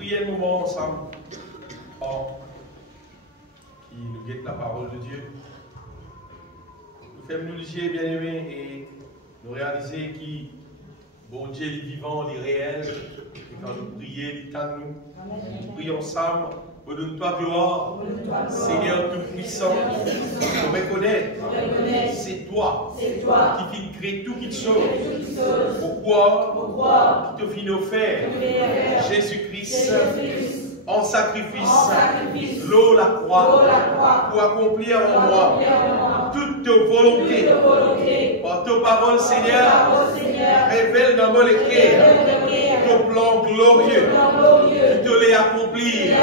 prier un moment ensemble. Qui nous guette la parole de Dieu. Nous faisons nous liger, bien-aimés, et nous réaliser qui, bon Dieu, il est vivant, il est réel, et quand nous prions, il est à nous. Nous prions ensemble, redonne-toi gloire, Seigneur Tout-Puissant, nous reconnaître, c'est toi qui crée tout qui chose. Pourquoi qui te fit offert Jésus-Christ en sacrifice, l'eau, la croix, pour accomplir en moi toute volonté. Par ta parole, Seigneur, révèle dans mon écrit ton plan glorieux qui te l'est accomplir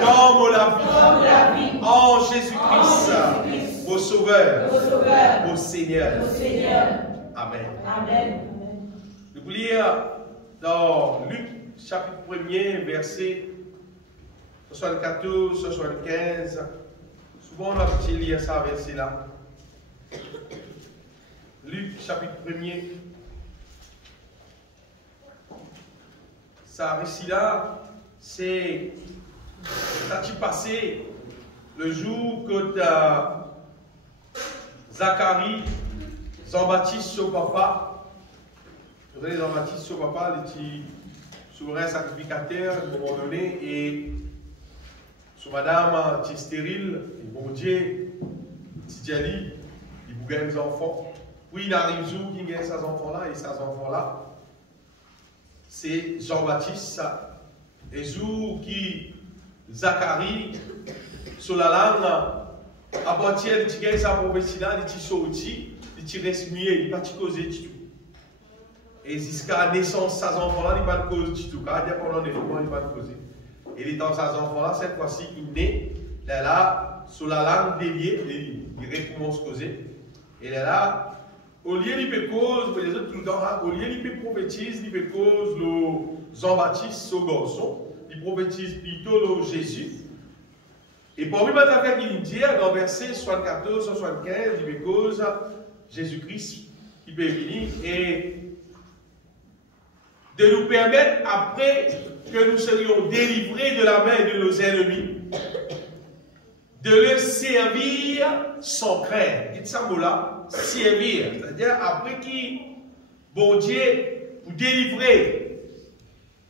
dans la vie en Jésus-Christ, mon Sauveur, mon Seigneur. Amen. Nous voulons lire dans Luc chapitre 1er, verset 74, 75. Souvent on a petit lire ça verset là. Luc chapitre 1er. Ça récit là, c'est ça passé le jour que Zacharie, Jean-Baptiste, son papa, Jean-Baptiste, son papa, il était souverain sacrificateur à un moment donné, et son madame était stérile, et bon Dieu, Tidjali, il bougeait les enfants. Puis il arrive jour qu'il gagne ces enfants-là, et ces enfants-là, c'est Jean-Baptiste, et jour qui Zacharie, sur la langue, à partir de gagne sa prophétie-là, il est sorti, il est resté muet, il n'est pas causé du tout. Et jusqu'à la naissance, ces enfants-là, il n'est pas de cause du tout. Car pendant des moments, il n'est pas de cause. Et les temps, ces enfants-là, cette fois-ci, il naît, là, sur la langue déliée, il recommence à causer. Et là, au lieu de cause, les autres tout le temps, au lieu de prophétiser, il peut cause le Jean-Baptiste, ce garçon, il prophétise plutôt le Jésus. Et pour lui, il dit dans verset 74, 75, il peut cause Jésus-Christ qui peut venir et de nous permettre, après que nous serions délivrés de la main de nos ennemis, de le servir sans crainte. Dites ça mot-là, servir. C'est-à-dire, après qui, bon Dieu, pour délivrer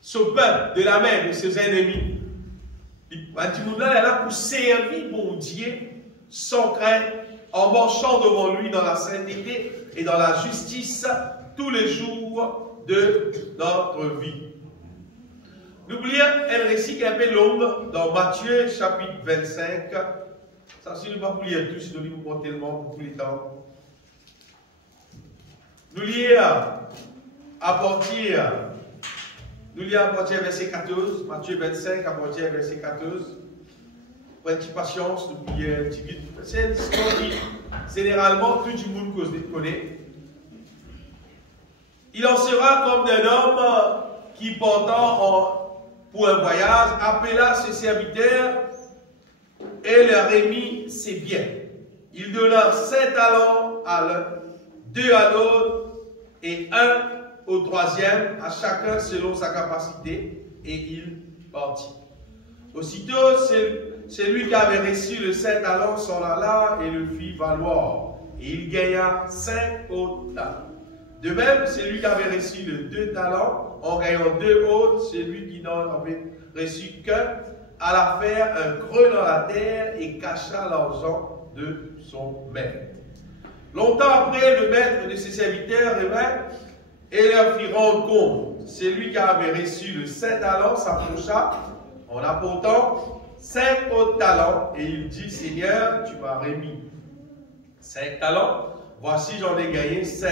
ce peuple de la main de ses ennemis, il est là pour servir bon Dieu sans crainte, en marchant devant lui dans la sainteté et dans la justice tous les jours de notre vie. N'oubliez un récit qui est un peu long dans Matthieu chapitre 25. Ça, si nous ne pas vous lire tous, nous lisons tellement pour tout le temps. Nous lisons à partir verset 14, Matthieu 25 à partir verset 14. Pour une petite patience, nous lisons un petit guide. C'est une histoire qui, généralement, tout le monde connaît. Il en sera comme d'un homme qui, partant pour un voyage, appela ses serviteurs et leur remit ses biens. Il donna 5 talents à l'un, 2 à l'autre et 1 au troisième, à chacun selon sa capacité, et il partit. Aussitôt, celui qui avait reçu le 5 talents s'en alla et le fit valoir, et il gagna 5 autres talents. De même, celui qui avait reçu le 2 talents, en gagnant 2 autres, celui qui n'en avait reçu qu'un, alla faire un creux dans la terre et cacha l'argent de son maître. Longtemps après, le maître de ses serviteurs revint et leur fit rendre compte. Celui qui avait reçu le 5 talents s'approcha en apportant 5 autres talents et il dit, Seigneur, tu m'as remis 5 talents, voici j'en ai gagné 5.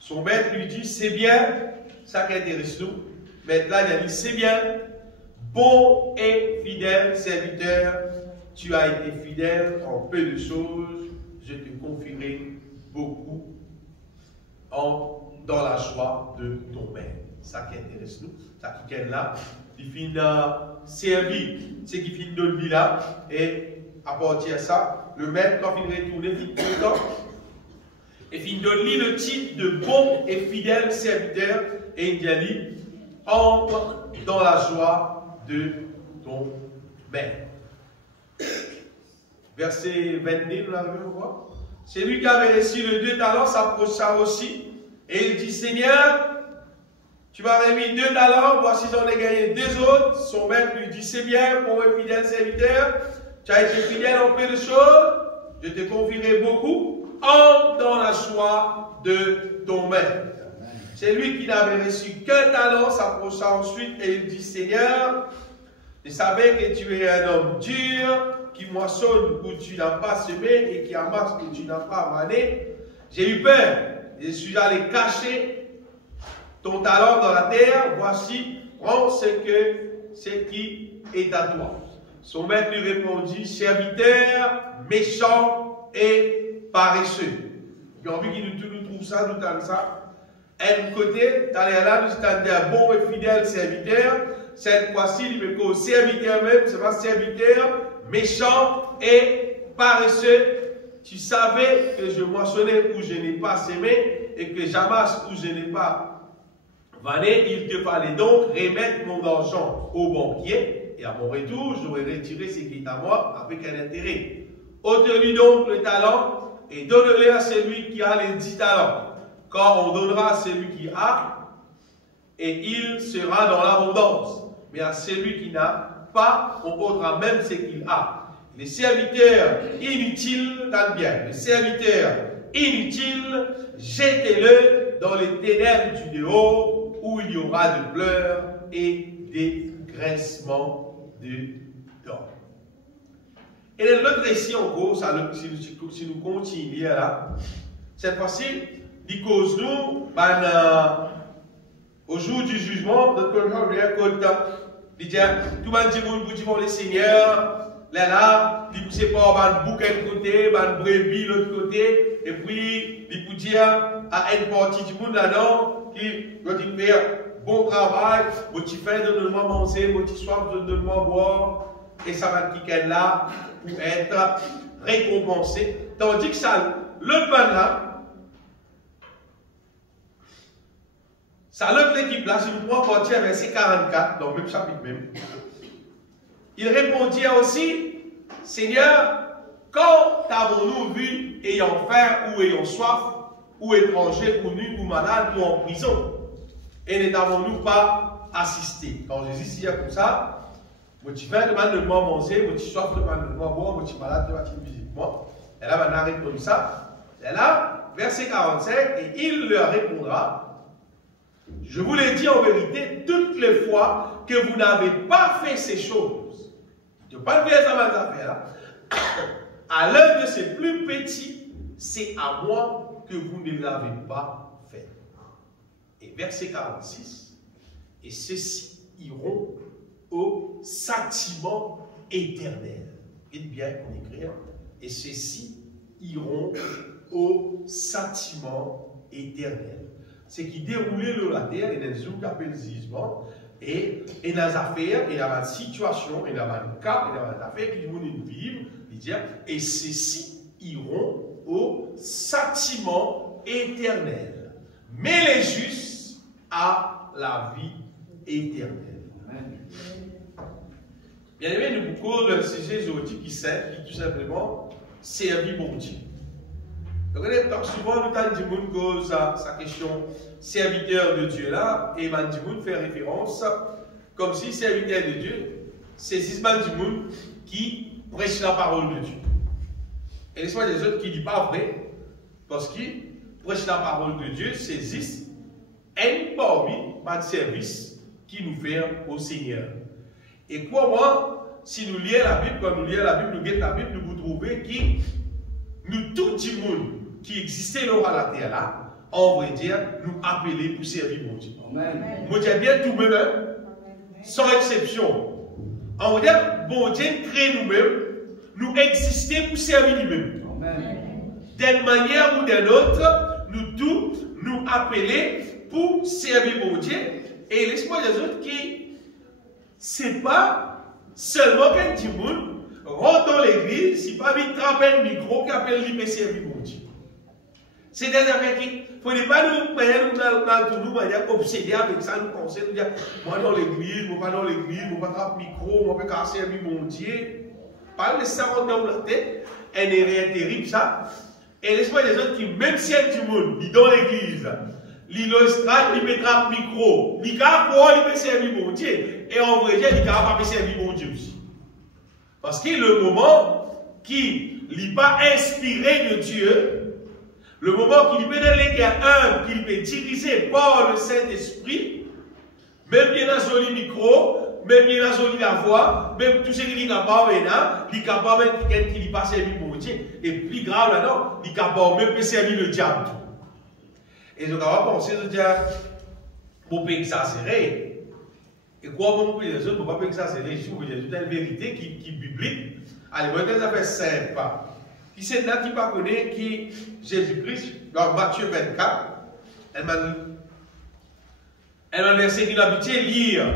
Son maître lui dit, c'est bien, ça qui intéresse nous. Maintenant, il a dit, c'est bien, bon et fidèle serviteur, tu as été fidèle en peu de choses, je te confierai beaucoup dans la joie de ton maître. Ça qui intéresse nous, ça qui est là, il finit servir, c'est qui finit de lui là, et à partir de ça, le maître, quand il retourne, il finit tout le temps. Et il donne le titre de bon et fidèle serviteur, et il dit, entre dans la joie de ton maître. Verset 22, nous l'avons voir. Celui qui avait reçu les 2 talents s'approcha aussi et il dit, Seigneur, tu m'as remis 2 talents, voici j'en ai gagné 2 autres. Son maître lui dit, c'est bien, pour un fidèle serviteur, tu as été fidèle en peu de choses, je te confierai beaucoup, entre dans la joie de ton maître. Celui qui n'avait reçu qu'un talent s'approcha ensuite et il dit, Seigneur, je savais que tu es un homme dur, qui moissonne où tu n'as pas semé et qui amasse où tu n'as pas amané. J'ai eu peur, je suis allé cacher ton talent dans la terre, voici, prends ce qui est à toi. Son maître lui répondit, serviteur, méchant et paresseux. J'ai envie qu'il nous trouve ça, nous tente ça. Un côté, tu as là, nous sommes un bon et fidèle serviteur. Cette fois-ci, il me cause serviteur même, c'est pas serviteur, méchant et paresseux. Tu savais que je moissonnais où je n'ai pas semé et que j'amasse où je n'ai pas vanné. Il te fallait donc remettre mon argent au banquier et à mon retour, j'aurais retiré ce qui est à moi avec un intérêt. Ôte-lui donc le talent et donne-le à celui qui a les 10 talents. Car on donnera à celui qui a et il sera dans l'abondance. Mais à celui qui n'a pas, on ôtera même ce qu'il a. Les serviteurs inutiles, t'as bien, les serviteurs inutiles, jetez-le dans les ténèbres du dehors, où il y aura de pleurs et des graissements de dents. Et l'autre récit en gros, si nous continuons là, cette fois-ci, il cause nous, au jour du jugement, notre corps vient content. Il dit, tout le monde dit, vous dites, le Seigneur, là, il pousse pas un bouquet de côté, un brebis de l'autre côté, et puis, il peut dire à une partie du monde là-dedans, qui doit faire bon travail, tu fais, donne-moi manger, tu soif, donne-moi boire, et ça va quitter là pour être récompensé. Tandis que ça, l'autre bande là, ça, l'autre équipe là, si nous pouvons partir à verset 44, dans le même chapitre même, il répondit aussi, Seigneur, quand avons-nous vu ayant faim ou ayant soif, ou étranger, ou nu, ou malade, ou en prison, et n'avons-nous pas assisté? Quand Jésus s'y est comme ça, tu fais demande de moi manger, tu soif demande de moi boire, tu malade demande de visiter moi. Et là, maintenant, répondu ça. Et là, verset 45, et il leur répondra, je vous l'ai dit en vérité, toutes les fois que vous n'avez pas fait ces choses, de pas faire ça mal affaires là, à l'un de ces plus petits, c'est à moi que vous ne l'avez pas fait. Et verset 46, et ceux-ci iront au châtiment éternel. Dites bien qu'on écrit, et ceux-ci iront au châtiment éternel. Ce qui déroulait sur la terre et dans les jours qu'appelle le jugement, et dans les affaires, et dans la situation, et dans le cas, et dans les affaires qui vont nous vivre, il dit, et ceux-ci iront au châtiment éternel. Mais les justes à la vie éternelle. Bien aimé, nous beaucoup le sujet aujourd'hui qui sert, qui tout simplement servir mon Dieu. Donc, souvent, nous avons dit que sa question serviteur de Dieu là, et Mandimoun fait référence comme si serviteur de Dieu, c'est Mandimoun qui prêche la parole de Dieu. Et laissez-moi des autres qui ne disent pas vrai, parce qu'ils prêchent la parole de Dieu, saisissent un parmi de service qui nous fait au Seigneur. Et crois-moi, si nous lisons la Bible, quand nous lisons la Bible, nous guettons la Bible, nous vous trouvez qui nous tout le monde qui existait là à la terre là, on va dire, nous appeler pour servir mon Dieu. Moi, je dis bien tout même, sans exception. On va dire, bon Dieu crée nous-mêmes, nous exister pour servir lui-même. D'une manière ou d'une autre, nous tous nous appeler pour servir mon Dieu. Et laisse-moi des autres qui, c'est pas seulement qu'un petit monde rentre dans l'église, c'est pas vite trapper le micro qui appelle lui servir mon Dieu. C'est des affaires qui, il ne faut pas nous obséder avec ça, nous penser, nous dire, moi dans l'église, moi pas dans l'église, moi pas dans le micro, moi pas servir mon Dieu. Parle de ça dans la tête, elle est rien terrible ça. Et laisse-moi des autres qui, même si elle du monde, il dans l'église, l'illustrate, il mettra le micro, il peut servir mon Dieu. Et en vrai, il ne peut pas servir mon Dieu aussi. Parce que le moment qui n'est pas inspiré de Dieu, le moment qu'il peut donner un, qu'il peut diriger par le Saint-Esprit, même bien dans son micro, même bien dans son la voix, même tout ce qu'il est capable maintenant, il est capable de quelqu'un qui n'est pas servi pour Dieu. Et plus grave là-dedans, il est capable même de servir le diable. Et je vais penser de dire, on peut exagérer. Et quoi, on peut dire, on ne peut pas exagérer, je vous dire, c'est une vérité qui est biblique. Allez, moi, je vais simple. Qui c'est là qui ne connaît qui Jésus-Christ, dans Matthieu 24, elle m'a laissé qu'il habitué lire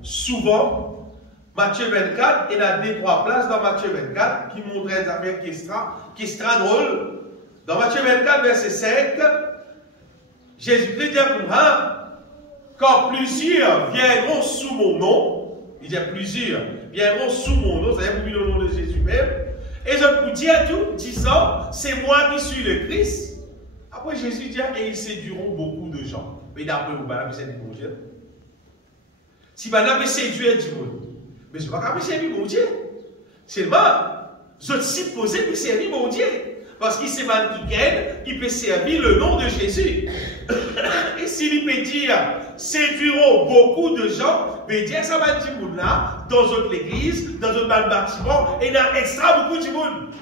souvent Matthieu 24, et a deux, trois places dans Matthieu 24 qui montrent des affaires qui est drôle. Dans Matthieu 24, verset 5, Jésus-Christ dit pour quand plusieurs viendront sous mon nom, il dit plusieurs viendront sous mon nom, c'est-à-dire pour le nom de Jésus même, et je vous dis à tout, disant, c'est moi qui suis le Christ. Après Jésus dit, et ils séduiront beaucoup de gens. Mais d'après vous, madame, c'est du bon Dieu. Si madame séduire du monde, mais je ne vais pas servir mon Dieu. Seulement, je suis supposé que servir mon Dieu. Parce qu'il c'est quelqu'un qui peut servir le nom de Jésus. Et s'il peut dire, séduiront beaucoup de gens, mais dire ça va dire là, dans notre église, dans notre bâtiment, et dans extra beaucoup de monde.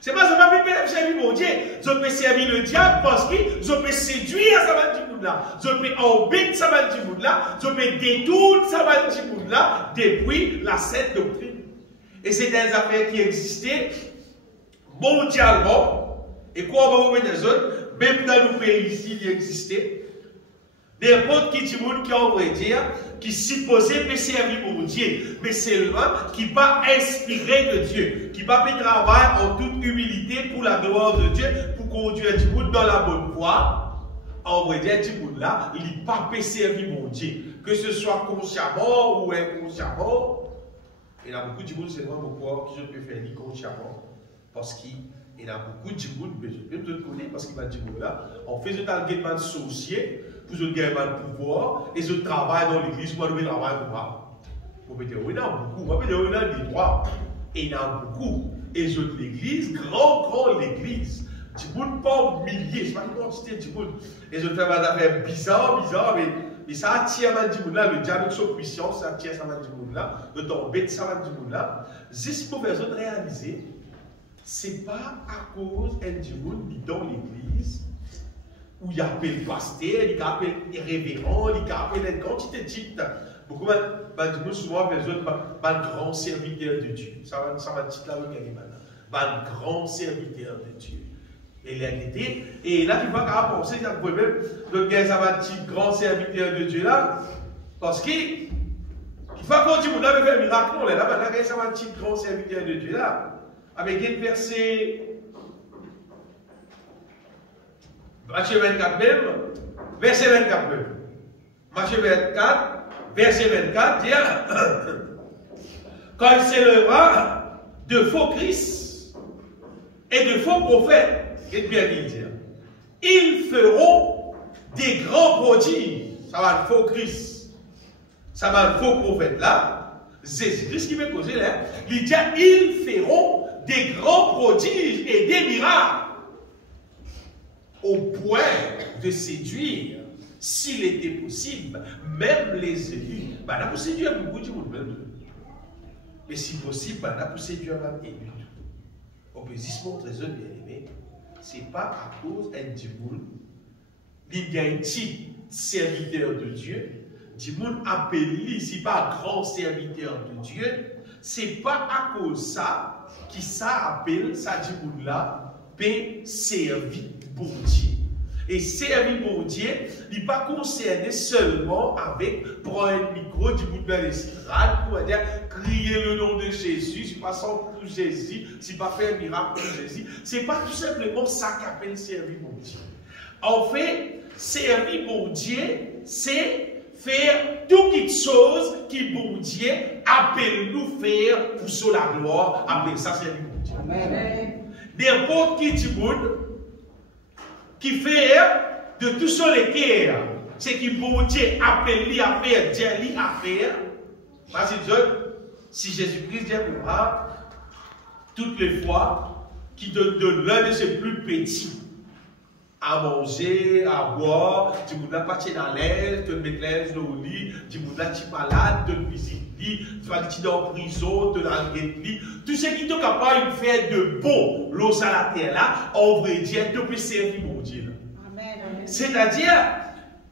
C'est pas ça va me servir mon Dieu. Je peux servir le diable parce que je peux séduire ça va dire là. Je peux embêter ça va dire là. Je peux détourner ça va dire là depuis la sainte doctrine. Et c'est des affaires qui existaient mondialement, et quoi on va vous des autres, même dans nos pays ici, il existait des potes qui disent qui ont vrai dire, qui supposaient peut servir mon Dieu, mais seulement qui pas inspiré de Dieu, qui pas fait travail en toute humilité pour la gloire de Dieu, pour conduire du monde dans la bonne voie. En vrai dire, du monde là, il n'est pas peut servir mon Dieu, que ce soit consciemment ou inconsciemment. Il y a beaucoup de monde, c'est moi pourquoi je peux faire consciemment. Parce qu'il y a beaucoup de gens, mais je peux te connaître parce qu'il va dire là, on fait un guettement social, pour un gagner de pouvoir, et je travaille dans l'église, moi je travaille pour moi. On peut dire, il y en a beaucoup, on peut dire, il y en a des droits, et il y en a beaucoup. Et je l'église, grand l'église, du monde pas milliers, je ne sais pas une quantité du monde. Et je fais des affaires bizarres, mais ça attire du monde là, le diable avec son puissance, ça attire du monde là, le temps bête ça du monde là, juste pour les autres réaliser. Ce n'est pas à cause d'un monde dans l'église où il appelle pasteur, il appelle révérend, il appelle une quantité de titres. Beaucoup de souvent besoin d'un grand serviteur de Dieu. Ça va dire là un grand serviteur de Dieu. Et là, tu vas penser qu'il même ça va dire grand serviteur de Dieu là, parce qu'il faut qu'on dise, on a fait un miracle, là, ça va dire grand serviteur de Dieu là. Avec un verset, Matthieu 24 même, verset 24 même. Matthieu 24, verset 24, dit, quand il s'élèvera de faux Christ et de faux prophètes, qu'est-ce bien dit dire, ils feront des grands prodiges. Ça va le faux Christ, ça va le faux prophète là, Jésus-Christ qui veut causer là, il dit, ils feront des grands prodiges et des miracles, au point de séduire, s'il était possible, même les élus. Bah, là, pour séduire beaucoup de monde, même. Mais si possible, bah, là, pour séduire même élus. On peut juste montrer ça, bien aimé. Ce n'est pas à cause d'un monde, il y a un petit serviteur de Dieu, du monde appelé, ce n'est pas un grand serviteur de Dieu, ce n'est pas à cause ça qui ça appelle, ça dit là, peut servir pour Dieu. Et servir mon Dieu, il n'est pas concerné seulement avec prendre un micro, du bout de la rade, pour dire crier le nom de Jésus, si pas sans pour Jésus, si pas faire un miracle pour Jésus. Ce n'est pas tout simplement ça qu'appelle servir mon Dieu. En fait, servir mon Dieu, c'est faire toute chose qui mon Dieu appelle nous faire pour son la gloire, appelle ça servir mon Dieu. Amen. N'importe qui du monde qui fait de tout son cœur, c'est qui bon Dieu appelle lui à faire, Dieu lui à faire. Parce que si Jésus-Christ dit pour moi, toutes les fois qu'il donne l'un de ses plus petits à manger, à boire, tu ne peux pas dans l'air, tu mets l'air dans le lit, tu ne peux pas malade, tu ne visites, tu vas te dans prison, tu vas te lit. Tout ce qui est capable de faire de bon, l'eau à la terre là, en vrai Dieu, tu peux servir mon Dieu. C'est-à-dire,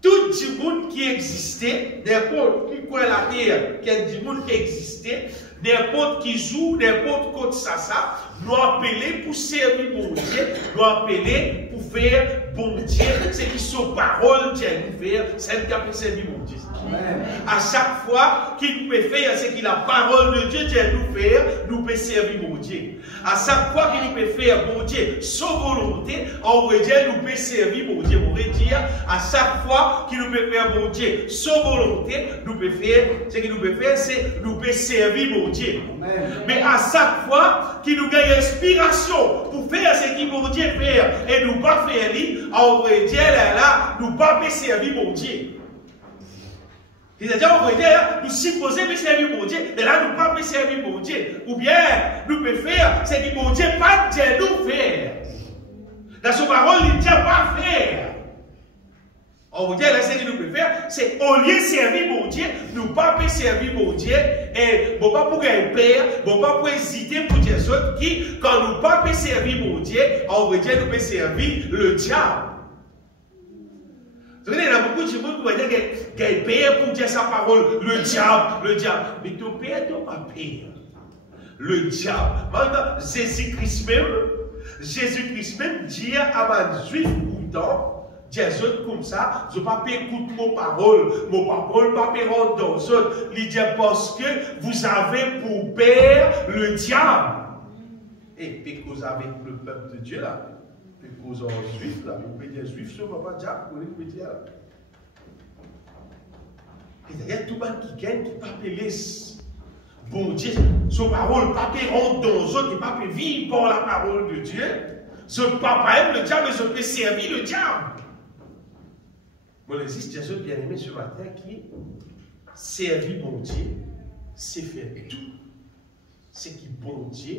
tout le monde qui existait, n'importe qui croit la terre, quel monde qui existait, n'importe qui joue, n'importe quoi ça, nous appeler pour servir mon Dieu, nous appeler pour faire bon Dieu, c'est qui sont paroles Dieu nous faire, c'est le qui peut servir mon Dieu. À chaque fois qu'il peut faire, c'est qu'il a parole de Dieu, Dieu nous faire, nous peut servir mon Dieu. À chaque fois qu'il peut faire mon Dieu, sans volonté, en vrai Dieu nous peut servir mon Dieu. On va dire, à chaque fois qu'il nous peut faire mon Dieu, sans volonté, nous peut faire, ce qu'il nous peut faire, c'est nous peut servir mon Dieu. Mais à chaque fois qu'il nous gagne inspiration pour faire ce qu'il mon Dieu faire et nous pas faire, en vrai Dieu là, nous pas peut servir mon Dieu. C'est-à-dire, en vrai, nous supposons que servir mon Dieu, mais là, nous ne pouvons pas servir mon Dieu. Ou bien, nous pouvons faire ce que mon Dieu pas Dieu nous faire. Dans son parole, il ne dit pas faire. En vrai, là, ce que nous pouvons faire, c'est au lieu de servir mon Dieu, nous ne pouvons pas servir mon Dieu. Et nous ne pouvons pas un père, nous ne pouvons pas hésiter pour dire autres qui, quand nous ne pouvons pas servir mon Dieu, en vrai, nous pouvons servir le diable. Vous savez, il y a beaucoup de gens qui vont dire qu'il paye pour dire sa parole. Le diable. Mais ton père ne doit pas payer. Le diable. Maintenant, Jésus-Christ même dit à un juif pourtant, dit comme ça, je ne vais pas écouter mon parole pas payer dans eux. Il dit parce que vous avez pour père le diable. Et puis que vous avez le peuple de Dieu là. Aux juifs, là, vous pouvez dire juifs, ça ne va pas dire, vous pouvez dire là. Et d'ailleurs, tout le monde qui gagne, qui ne peut pas payer. Bon Dieu, son parole, pas rentre dans eux, qui ne peut pas vivre par la parole de Dieu. Ce papa aime le diable, mais je peux servir le diable. Bon, il existe des gens bien aimés ce matin qui servir bon Dieu, c'est faire tout. Ce qui bon Dieu,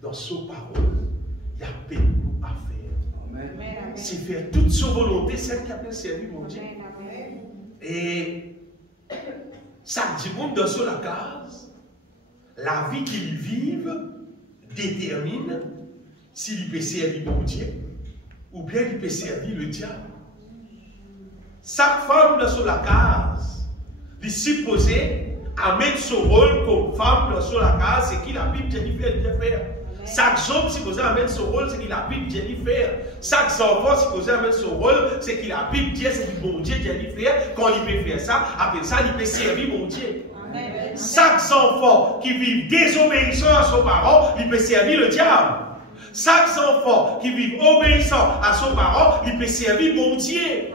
dans son parole, il y a peine à faire. C'est faire toute sa volonté, celle qui a servi mon Dieu. Et chaque monde dans son case, la vie qu'il vive détermine s'il peut servir mon Dieu ou bien il peut servir le diable. Chaque femme dans son case, il est supposé à mettre son rôle comme femme dans son case, c'est qu'il a Bible Jennifer faire. Chaque homme supposé mettre son rôle, c'est qu'il a Bible Jennifer. Chaque enfant supposé mettre son rôle, c'est qu'il a Bible Dieu, c'est qu'il bon Dieu Jennifer. Quand il peut faire ça, après ça, il peut servir mon Dieu. Chaque enfant qui vit désobéissant à son parent, il peut servir le diable. Chaque enfant qui vit obéissant à son parent, il peut servir mon Dieu.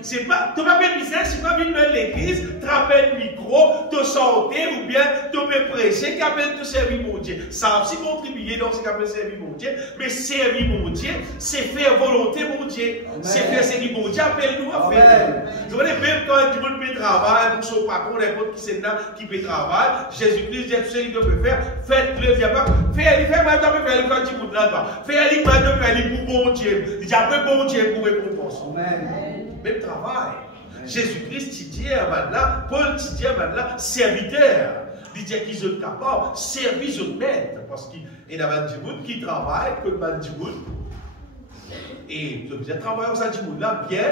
C'est pas, tu vas faire business, tu vas venir dans l'église, tu appelles le micro, te chanter ou bien tu peux prêcher, qui appelle te servir mon Dieu. Ça aussi contribuer dans ce qui appelle servir mon Dieu, mais servir mon Dieu, c'est faire volonté mon Dieu. C'est faire ce que mon Dieu appelle nous à faire. Vous voyez, même quand tout le monde peut travailler pour son patron, n'importe qui c'est là qui peut travailler, Jésus-Christ dit tout ce qu'il peut faire, faites-le, il n'y a pas, faites-le, faites-le, faites-le, quand tu peux là-bas. Faites-le, faites-le pour bon Dieu. Il y a peu bon Dieu pour récompense. Même travail. Jésus-Christ, il dit à Madela, Paul, il dit à Madela, serviteur. Il dit qu'ils sont capables, servir aux maîtres. Parce qu'il y a des gens qui travaillent, que le mal du monde. Et vous êtes travailleurs ça du monde là, bien,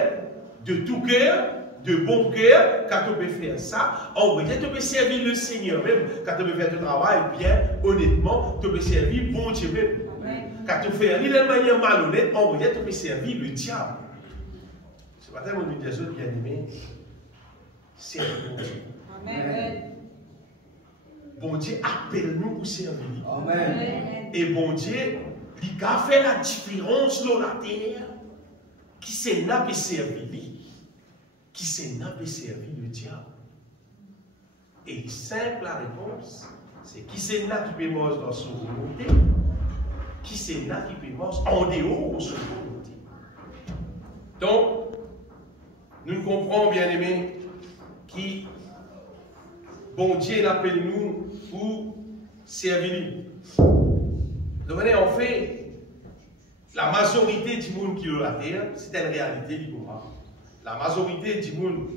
de tout cœur, de bon cœur, quand on peut faire ça, en vrai, tu peux servir le Seigneur même. Quand tu peux faire ton travail bien, honnêtement, tu peux servir bon Dieu même. Quand tu fais de manière malhonnête, en vrai, tu peux servir le diable. Ce matin, mon des autres bien-aimés, c'est bon Dieu. Amen. Bon Dieu appelle nous pour servir. Amen. Et bon Dieu, il a fait la différence dans la terre. Qui s'est n'a pas servi, qui s'est n'a pas servi le diable. Et simple la réponse, c'est qui s'est n'a qui peut manger dans son volonté, qui s'est n'a qui peut manger en dehors de son volonté. Donc, nous comprenons, bien aimés, qui, bon Dieu l'appelle nous pour servir. Donc, en fait, la majorité du monde qui est la terre, c'est une réalité libre. La majorité du monde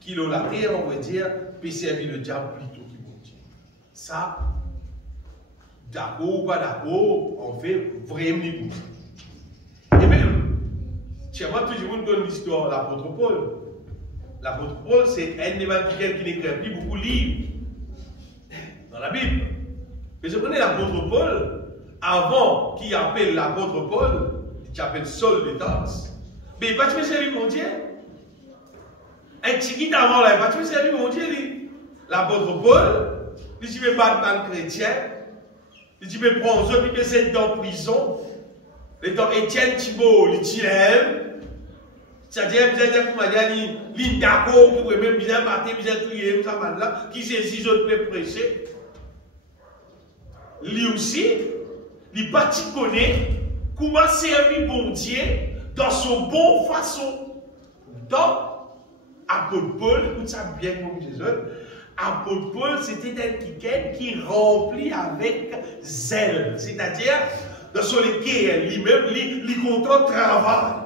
qui est la terre, on va dire, peut servir le diable plutôt que bon Dieu. Ça, d'accord ou pas d'accord, on fait vraiment libre. Et même, tu vois, tout le monde donne l'histoire de l'apôtre Paul. L'apôtre Paul, c'est un évangile qui n'écrit plus beaucoup de livres dans la Bible. Mais je connais l'apôtre Paul. Avant qu'il appelle l'apôtre Paul, il appelle Saul de Tarse. Mais il va te servir mon Dieu. Un petit avant là, il va te servir mon Dieu. L'apôtre Paul, il dit, il va battre un chrétien. Il dit, il prend eux, il met dans la prison. Et dans Étienne Thibault, il dit, c'est-à-dire, il dit, comment dire, il d'accord, pour même bien battre, bien crier, qui c'est 6 autres peuvent prêcher. Lui aussi, il va te connaître comment servir bon Dieu dans son bon façon. Donc, apôtre Paul, écoute ça bien comme Jésus, apôtre Paul, c'était quelqu'un qui remplit avec zèle. C'est-à-dire, dans son lequel lui-même, il content travail.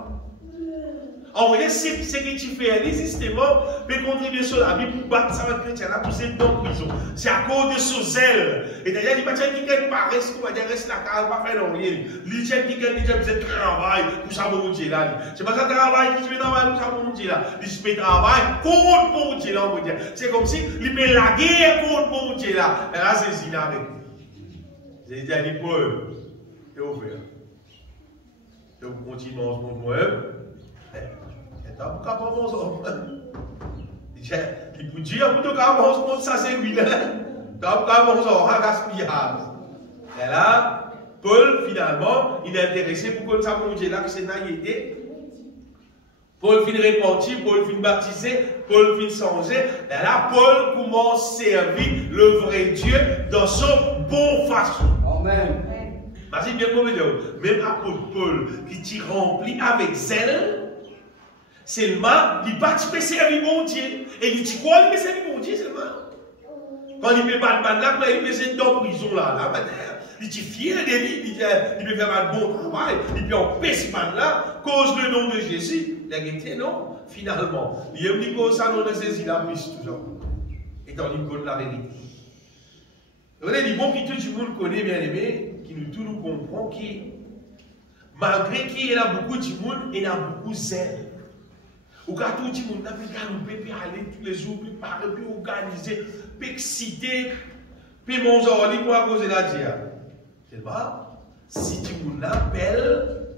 En vrai, c'est ce que tu fais, justement, peut contribuer sur la vie pour battre ça, le chrétien, là, pousser dans la prison. C'est à cause de son zèle. Et d'ailleurs, il va dire qu'il ne reste, comment dire, reste la case, pas faire rien. Il dit qu'il dit travail pour ça, mon Dieu, là. C'est pas ça, travail, qui fait travail pour ça, mon Dieu, là. Il fait travail contre mon Dieu, là, on va dire. C'est comme si il fait la guerre contre mon Dieu, là. Et là, c'est zine avec lui. J'ai dit à Paul, t'es ouvert. Donc, continue en ce moment. Pourquoi pas mon homme? Il peut dire, pourquoi pas mon homme, ça c'est lui là. Pourquoi mon homme, un gaspillage. Et là, Paul, finalement, il est intéressé pour que ça mon Dieu là, que c'est naïveté. Paul finit repenti, Paul finit baptisé, Paul finit changé. Et là, Paul commence à servir le vrai Dieu dans son bon façon. Amen. Parce que bien comme même apôtre Paul qui t'y remplit avec zèle. Seulement, il va te servir mon Dieu. Et il dit quoi? Il peut servir mon Dieu seulement. Quand il peut battre là, il peut servir dans la prison là. Il dit fier de lui, il peut faire un bon travail. Il peut empêcher là, cause le nom de Jésus. La vérité, non. Finalement, il aime dit que ça, non, de Jésus, la plus toujours. Étant donné qu'on la vérité. Vous voyez, les bons qui tout le monde connaît, bien aimé, qui nous tout nous comprend, qui, malgré qu'il y a beaucoup de monde, il y a beaucoup de zèle. Ou quand tout le monde a pu galoper, puis aller tous les jours, puis parler, puis organiser, puis exciter, puis manger en ligne pour à cause de la dia. C'est pas si tout le monde appelle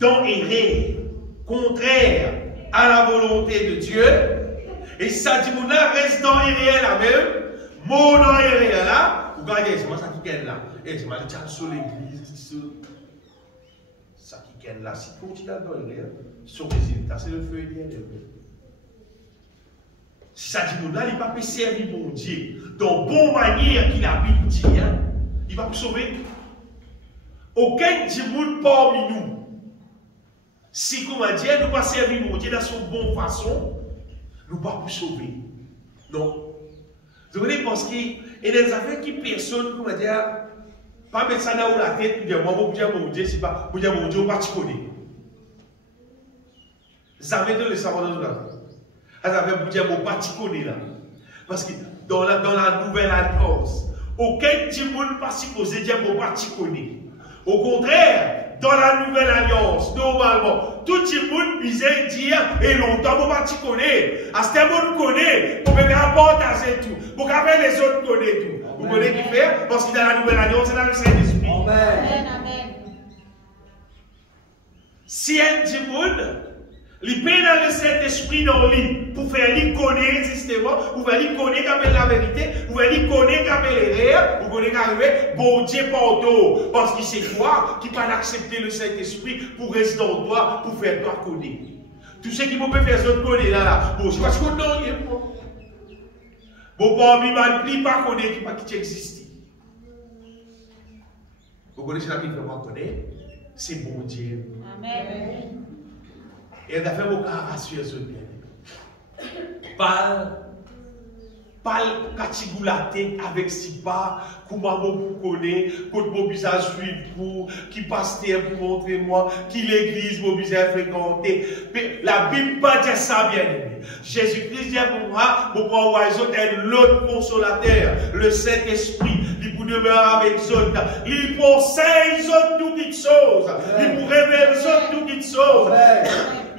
dans erreur, contraire à la volonté de Dieu, et si ça dit monde reste dans erreur là même, mot dans erreur là, vous regardez, c'est moi ça qui est là. Et c'est moi qui est sur l'église, ça qui est là, si tu continues dans erreur, son résultat, c'est le feu éternel. Si ça dit, il ne va pas servir mon Dieu dans la bonne manière qu'il a dit, il va vous sauver. Aucun monde parmi nous, si comment dire, nous pas servir mon Dieu dans son bonne façon, nous ne pas vous sauver. Non. Vous voyez, parce qu'il y a des affaires qui personne, comment dire, pas mettre ça dans la tête, pour dire, moi, pour dire mon Dieu, c'est pas, pour dire mon Dieu, on va te connaître. Ça veut dire le savoir dans la vie. Ça veut dire mon particulier là. Parce que dans la nouvelle alliance, aucun petit monde pas supposé dire mon particulier. Au contraire, dans la nouvelle alliance, normalement, tout le monde disait dire, et longtemps, mon particulier. À ce moment, on connaît, pour faire partager tout, pour que les autres connaissent tout. Vous connaissez qui fait? Parce que dans la nouvelle alliance, c'est dans le Saint-Esprit. Amen. Amen. Si un petit monde, Il paie dans le Saint-Esprit dans lui pour faire lui connaître justement, pour faire lui connaître qu'appelle la vérité, pour faire lui connaître qu'appelle l'erreur, pour connaître qu'arriver, bon Dieu pardon, parce qu'il c'est toi qui pas accepter le Saint-Esprit pour rester en toi, pour faire toi connaître. Tout ce qui peut faire ça connaître là, bon, je pense qu'on n'a rien pour. Bon, parmi man, pli pas connaître qui existe. Vous connaissez la vie que vous connaissez, c'est bon Dieu. Amen. Et elle a fait beaucoup à rassurer ce bien. Pas catigulaté avec si pas, comment vous connaissez, quand vous visage suivre pour, qui pasteur pour montrer moi, qui l'église vous visage fréquenter. La Bible pas dire ça bien aimé. Jésus-Christ dit pour moi, vous pouvez envoyer l'autre consolateur, le Saint-Esprit. Il vous demeure avec eux. Il conseille eux toutes choses. Il vous révèle eux toutes choses.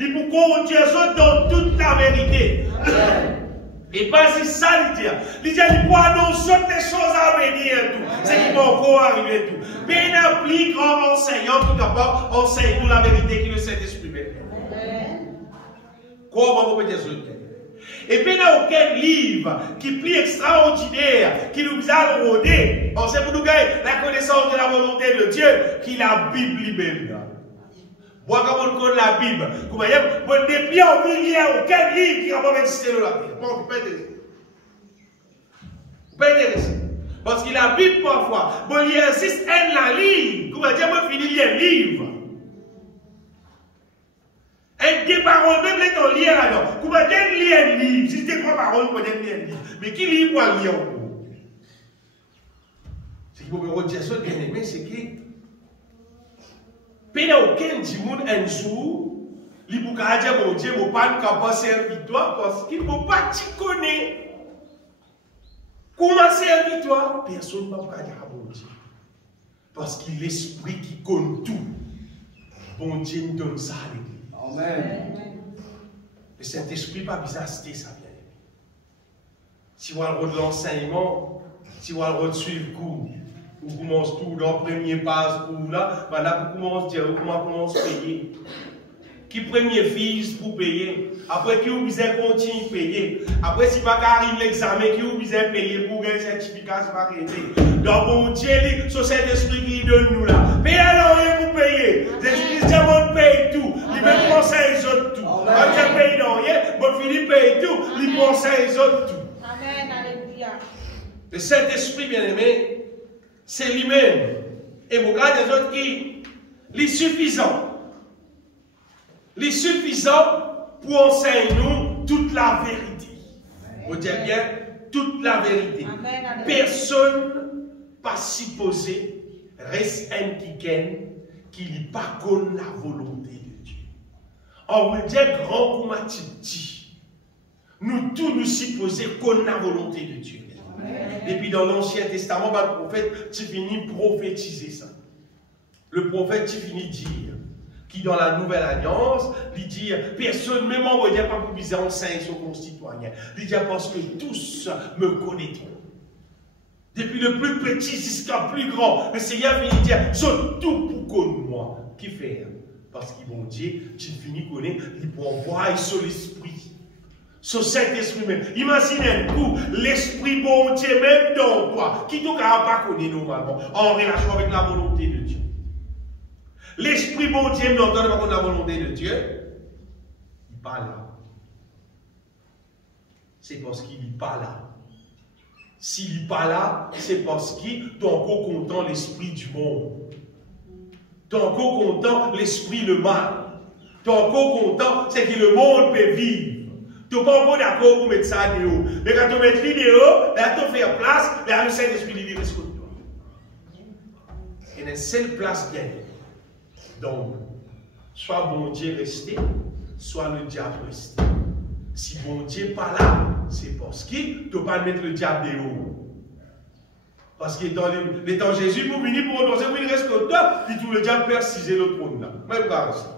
Il vous conduit dans toute la vérité. Et pas si ça, il dit. Il dit, il peut annoncer des choses à venir. C'est qui va encore arriver. Tout. Mais il applique en enseignant tout d'abord, enseigne nous la vérité qui le Saint-Esprit met. Comment vous pouvez dire ça? Et puis, il n'y a aucun livre qui plie extraordinaire, qui nous a rodé. On sait pour nous gagner la connaissance de la volonté de Dieu, qui la Bible lui-même. Moi, quand on connaît la Bible, vous voyez, depuis en vie, il n'y a aucun livre qui n'a pas existé dans la Bible. Bon, vous pouvez intéressé. Vous pouvez intéressé. Parce que la Bible, parfois, bon, il insiste, elle la livre. Vous voyez, moi, fini, il y a un livre. Et des paroles, même les temps lire alors. Vous pouvez lire un livre. Si c'est trois paroles, vous pouvez lire un livre. Mais qui lit pour lire en cours? Ce qui peut redire ça, bien aimé, c'est que il n'y a aucun monde un jour, il peut pas dire, mon Dieu, mon pas capable de servir toi parce qu'il ne peut pas te connaître. Comment servir toi? Personne ne peut pas dire, mon Dieu. Parce qu'il est l'esprit qui connaît tout. Bon Dieu nous donne ça à l'église. Amen. Le Saint-Esprit pas bizarre, c'était ça bien. Si vous avez l'enseignement, si vous avez suivre cours, vous commencez tout dans le premier pas, ou là, ben là, vous commencez à dire, comment commence à payer. Qui premier fils pour payer. Après, qui vous besoin continuer à payer. Après, si pas arrive l'examen, qui vous besoin payer pour gagner un certificat, c'est pas arrêté. Donc, bon Dieu, c'est cet esprit qui donne nous là. Payez alors rien pour payer. Jésus-Christ dit, on paye tout. Il me conseille les autres tout. Quand je paye dans rien, bon Philippe paye tout. Il conseille les autres tout. Amen, alléluia. Le Saint-Esprit, bien aimé, c'est lui-même. Et vous regardez les autres qui, les suffisants. Les suffisants pour enseigner nous toute la vérité. Vous dites bien, toute la vérité. Amen, amen. Personne pas supposé reste un qui n'est pas comme la volonté de Dieu. On veut dire grand comme dit. Nous tous nous supposons comme la volonté de Dieu. Et puis dans l'Ancien Testament, le prophète, tu finis prophétiser ça. Le prophète, tu finis dire, qui dans la Nouvelle Alliance, il dit, personne, même on ne pas pour viser enseigner son concitoyen. Il dit, parce que tous me connaîtront. Depuis le plus petit jusqu'à plus grand, le Seigneur vient dire, c'est tout pour connaître moi. Qui fait? Parce qu'ils vont dire, tu finis connaître, il peut envoyer sur l'esprit. Sur cet esprit même. Imaginez un coup, l'esprit bon Dieu même dans toi, qui ne pas connaître normalement, en relation avec la volonté de Dieu. L'esprit bon Dieu dans toi, pas la volonté de Dieu, il n'est pas là. C'est parce qu'il n'est pas là. S'il n'est pas là, c'est parce qu'il est encore content l'esprit du monde. Tu es encore content l'esprit le mal. Tu es encore content, c'est que le monde peut vivre. Tu n'es pas encore d'accord pour mettre ça dehors. Mais quand tu mets ça dehors, là tu fais place, là le Saint-Esprit dit reste contre toi. Et la seule place bien. Donc, soit bon Dieu resté, soit le diable resté. Si bon Dieu n'est pas là, c'est parce qu'il ne peut pas mettre le diable dehors. Parce que dans les temps Jésus, pour venir pour renoncer, il reste contre toi, puis tout le diable persiser le trône là. Même pas ça.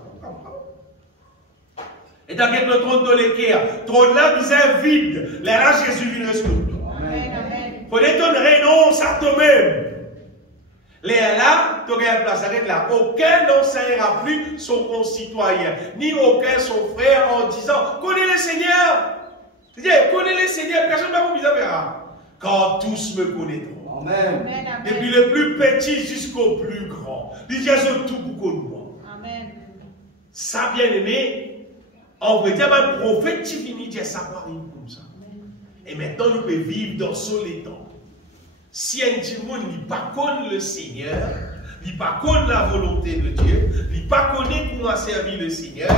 Et dans le trône de l'équerre, le trône là, il est vide. Là, Jésus vient rester contre toi. Il faut que tu renonces à toi-même. Les là, tu as place avec là. Aucun n'enseignera plus son concitoyen, ni aucun son frère en disant connais le Seigneur. C'est-à-dire, connais le Seigneur, personne ne va vous dire quand tous me connaîtront. Amen. Depuis le plus petit jusqu'au plus grand. Il y a tout pour moi. Amen. Ça, bien aimé, en vrai, il y a un prophète qui finit de savoir comme ça. Et maintenant, nous pouvons vivre dans ce temps. Si un monde n'est pas connu le Seigneur, n'est pas connu la volonté de Dieu, n'est pas connu comment servir le Seigneur,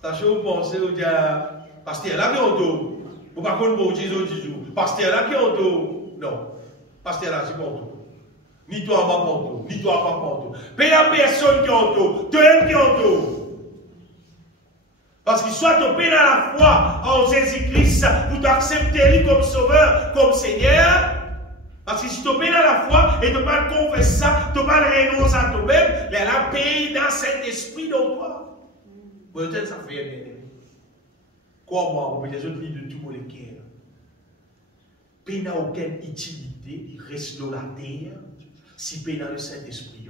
tâchez vous penser au dia, pasteur là qui est en dos, vous ne pas connaître bon Dieu au Dieu, pasteur là qui est en dos, non, pasteur là c'est pas en dos, ni toi pas en dos, ni toi pas en dos, mais il y a personne qui est en dos, toi qui est en dos. Parce qu'il soit tombé dans la foi en Jésus-Christ pour t'accepter lui comme sauveur, comme Seigneur. Parce que si tu tombé dans la foi et tu ne pas confesser ça, tu ne pas renoncer à toi-même, mais la paix dans cet esprit de toi. Peut-être ça fait bien. Quoi, moi, on peut dire je dis de tout mon cœur. Paix n'a aucune utilité, il reste dans la terre, si paix dans le Saint-Esprit.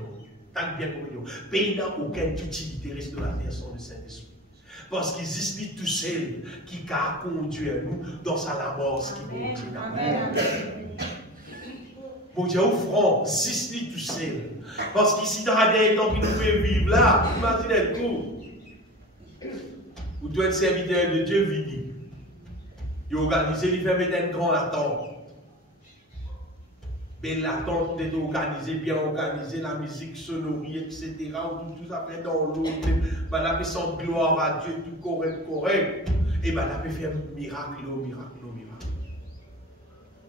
Tant bien comme nous. Paix n'a aucune utilité, il reste dans la terre sans le Saint-Esprit. Parce qu'il existe tout seul qui a conduit nous dans sa labeur qui est Dieu. Bon Dieu, au front, existe tout seul. Parce qu'ici, dans la dernière temps qui nous fait vivre là, imaginez tout. Vous doit être serviteur de Dieu, vini. Il organise, il fait mettre un grand attente. Mais l'attente d'être organisée, bien organisée, la musique sonorie, etc. Tout ça fait dans l'eau. Ben, la peut sans gloire à Dieu, tout correct. Et ben, la peut faire miracle.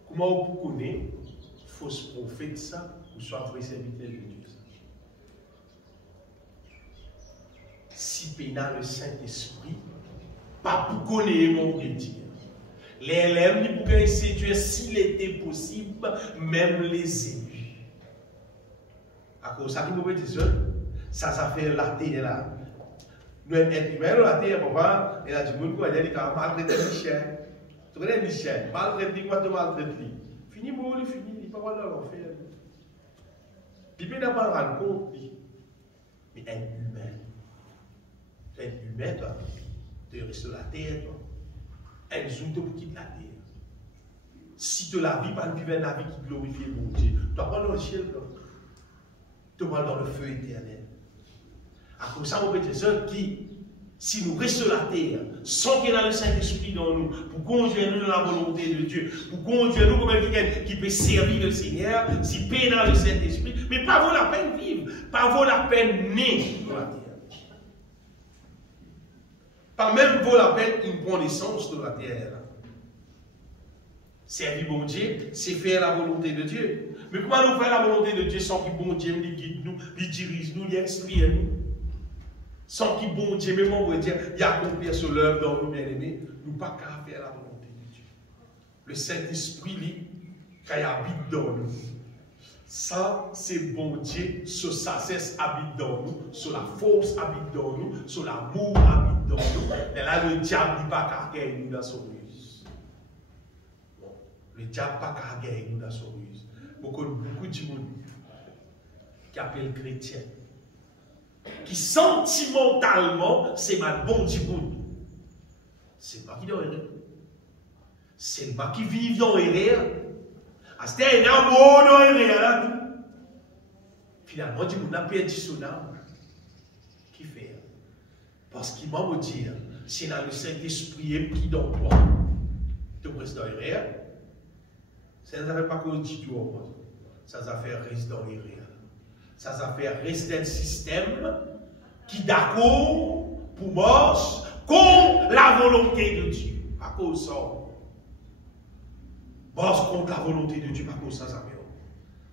Comment vous connaissez fausse prophète ça, ou soit vrai serviteur de Dieu? Si pénal le Saint-Esprit, pas pour connaître mon dire. Les élèves, ils pouvaient séduire s'il était possible, même les élus. À cause de ça, qui me dit ça fait la terre là. Nous sommes humains, la terre, papa, et là, du coup, il y a des cas maltraités Michel. Tu connais Michel, maltraité, quoi de maltraité. Fini, bon, il finit, il ne peut pas dans l'enfer. Puis, il n'a pas rendre compte, mais un humain, toi, tu restes sur la terre, toi. Elle joue pour quitter la terre. Si tu la vie, pas vivre la vie qui glorifie mon Dieu, tu vas pas dans le ciel, tu vas dans le feu éternel. À cause de ça, on peut dire qui, si nous restons sur la terre, sans qu'il y ait le Saint-Esprit dans nous, pour conduire nous dans la volonté de Dieu, pour conduire nous comme quelqu'un qui peut servir le Seigneur, si paix dans le Saint-Esprit, mais pas vaut la peine vivre, pas vaut la peine naître dans la terre. Pas même vaut la peine une connaissance de la terre. Servir bon Dieu, c'est faire la volonté de Dieu. Mais comment nous faire la volonté de Dieu sans que bon Dieu nous guide nous, nous dirige nous, nous inspire nous? Sans que bon Dieu, même on veut dire, il y a accompli sur l'œuvre dans nous bien-aimés, nous ne pouvons pas faire la volonté de Dieu. Le Saint-Esprit, lui, qui habite dans nous. Ça, c'est bon Dieu, ce sagesse habite dans nous, sur la force habite dans nous, sur l'amour habite dans nous. Et là, le diable n'est pas qu'à gagner nous dans son ruse. Bon, le diable n'est pas qu'à gagner nous dans son ruse. Beaucoup de monde qui appellent chrétien, qui sentimentalement, c'est ma bon Dieu. C'est pas qui doit errer. C'est pas qui vit dans l'erreur. C'est un amour dans l'erreur là tout. Finalement, Dieu n'a pas perdu son âme. Qui fait? Parce qu'il m'a dit, c'est dans le Saint-Esprit qui dans toi. Tu restes dans l'erreur. Ça ne fait pas qu'on dit tout. Ça va faire rester dans l'erreur. Ça va faire rester un système qui d'accord pour marche contre la volonté de Dieu. À cause de ça. Marche contre la volonté de Dieu. À cause de ça, ça fait.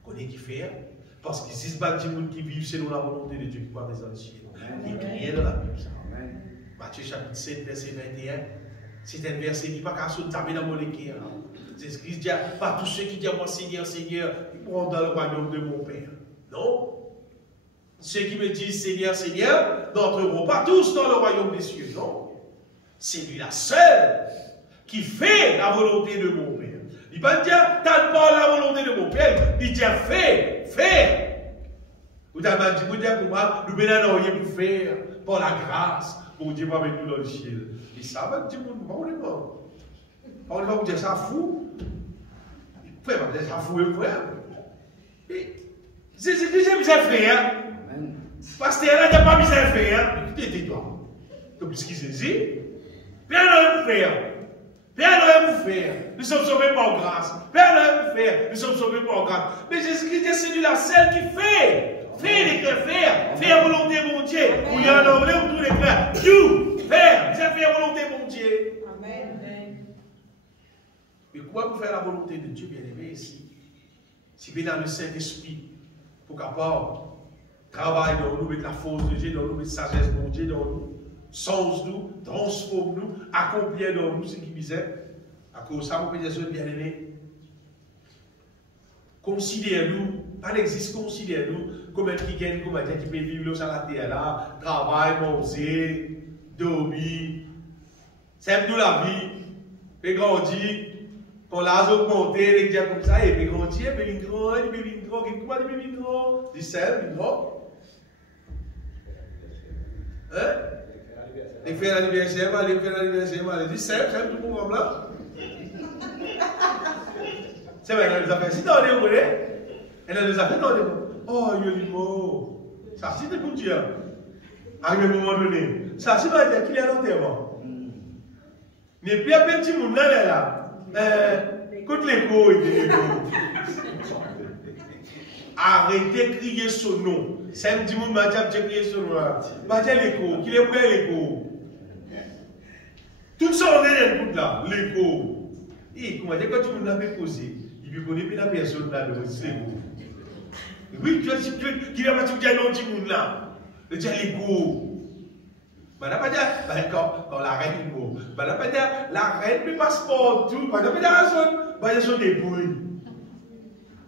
Connais qui fait? Parce qu'il existe des gens qui vivent selon la volonté de Dieu qui va rester dans le ciel. Il écrit dans la Bible. Matthieu chapitre 7, verset 21. C'est un verset qui n'est pas qu'à se taper dans mon équerre. Jésus-Christ dit, pas tous ceux qui disent moi Seigneur, Seigneur, ils pourront dans le royaume de mon Père. Non. Ceux qui me disent Seigneur, Seigneur, n'entreront pas tous dans le royaume des cieux. Non. C'est lui la seule qui fait la volonté de mon Père. Il pas dire, t'as pas la volonté de mon Père. Il dit, fais. Vous avez dit, pour moi, nous venons pour faire, par la grâce, pour Dieu va mettre nous dans le ciel. Et ça va dire, on est mort. On va vous dire, ça fou. Frère, on va dire, ça fou, frère. C'est ce que j'ai besoin de faire. Parce que là, il n'y a pas besoin de faire. Tais-toi. Donc, ce qui se dit, Père n'aurait pu faire. Père n'aurait pu faire. Nous sommes sauvés par grâce. Père n'aurait pu faire. Nous sommes sauvés par grâce. Mais Jésus-Christ est celui-là, celle qui fait. Fais les cœurs, faire la volonté de mon Dieu. Où il y a un anglais où tous les cœurs. You, faire la volonté de mon Dieu. Amen. Mais comment vous faire la volonté de Dieu, bien-aimé, ici? Si bien dans le Saint-Esprit, pour capable travailler dans nous, mettre la force de Dieu dans nous, mettre la sagesse de Dieu dans nous, sens nous, transforme nous, accomplir dans nous ce qui misère. À cause de ça, mon pédestre bien-aimé, considère-nous, pas n'existe, considère-nous comme un qui gagne, comme un qui peut vivre sur la terre là, travail, manger, dormir, c'est nous la vie, et grandir. Quand l'âge augmente, les gens comme ça, et puis grandir, et puis grand, et puis grand, et comment il puis grand? Du sel, grand. Hein? Et faire l'anniversaire, aller faire l'anniversaire, aller du sel, c'est tout le programme là. C'est vrai, elle nous a fait si dans les volets. Elle nous a fait dans les volets. Oh, il y a du mot. Ça, c'est pour Dieu. À un moment donné. Ça, c'est pas dire qu'il y a l'enterrement. Mais puis, un petit monde là. Écoute l'écho, arrêtez de crier son nom. C'est un petit monde qui a crié son nom. Bah, l'écho, qu'il est prêt l'écho. Tout ça, on est dans le là, l'écho. Et comment dire, quand tu me l'avais posé, il ne connaît plus la personne là, c'est l'écho. Oui, tu vas pas te dire non, petit monde là. Le dire l'écho. On n'a pas dit, quand la reine est beau. On n'a pas dit, la reine ne passe pas tout. On n'a pas dit, son débrouille.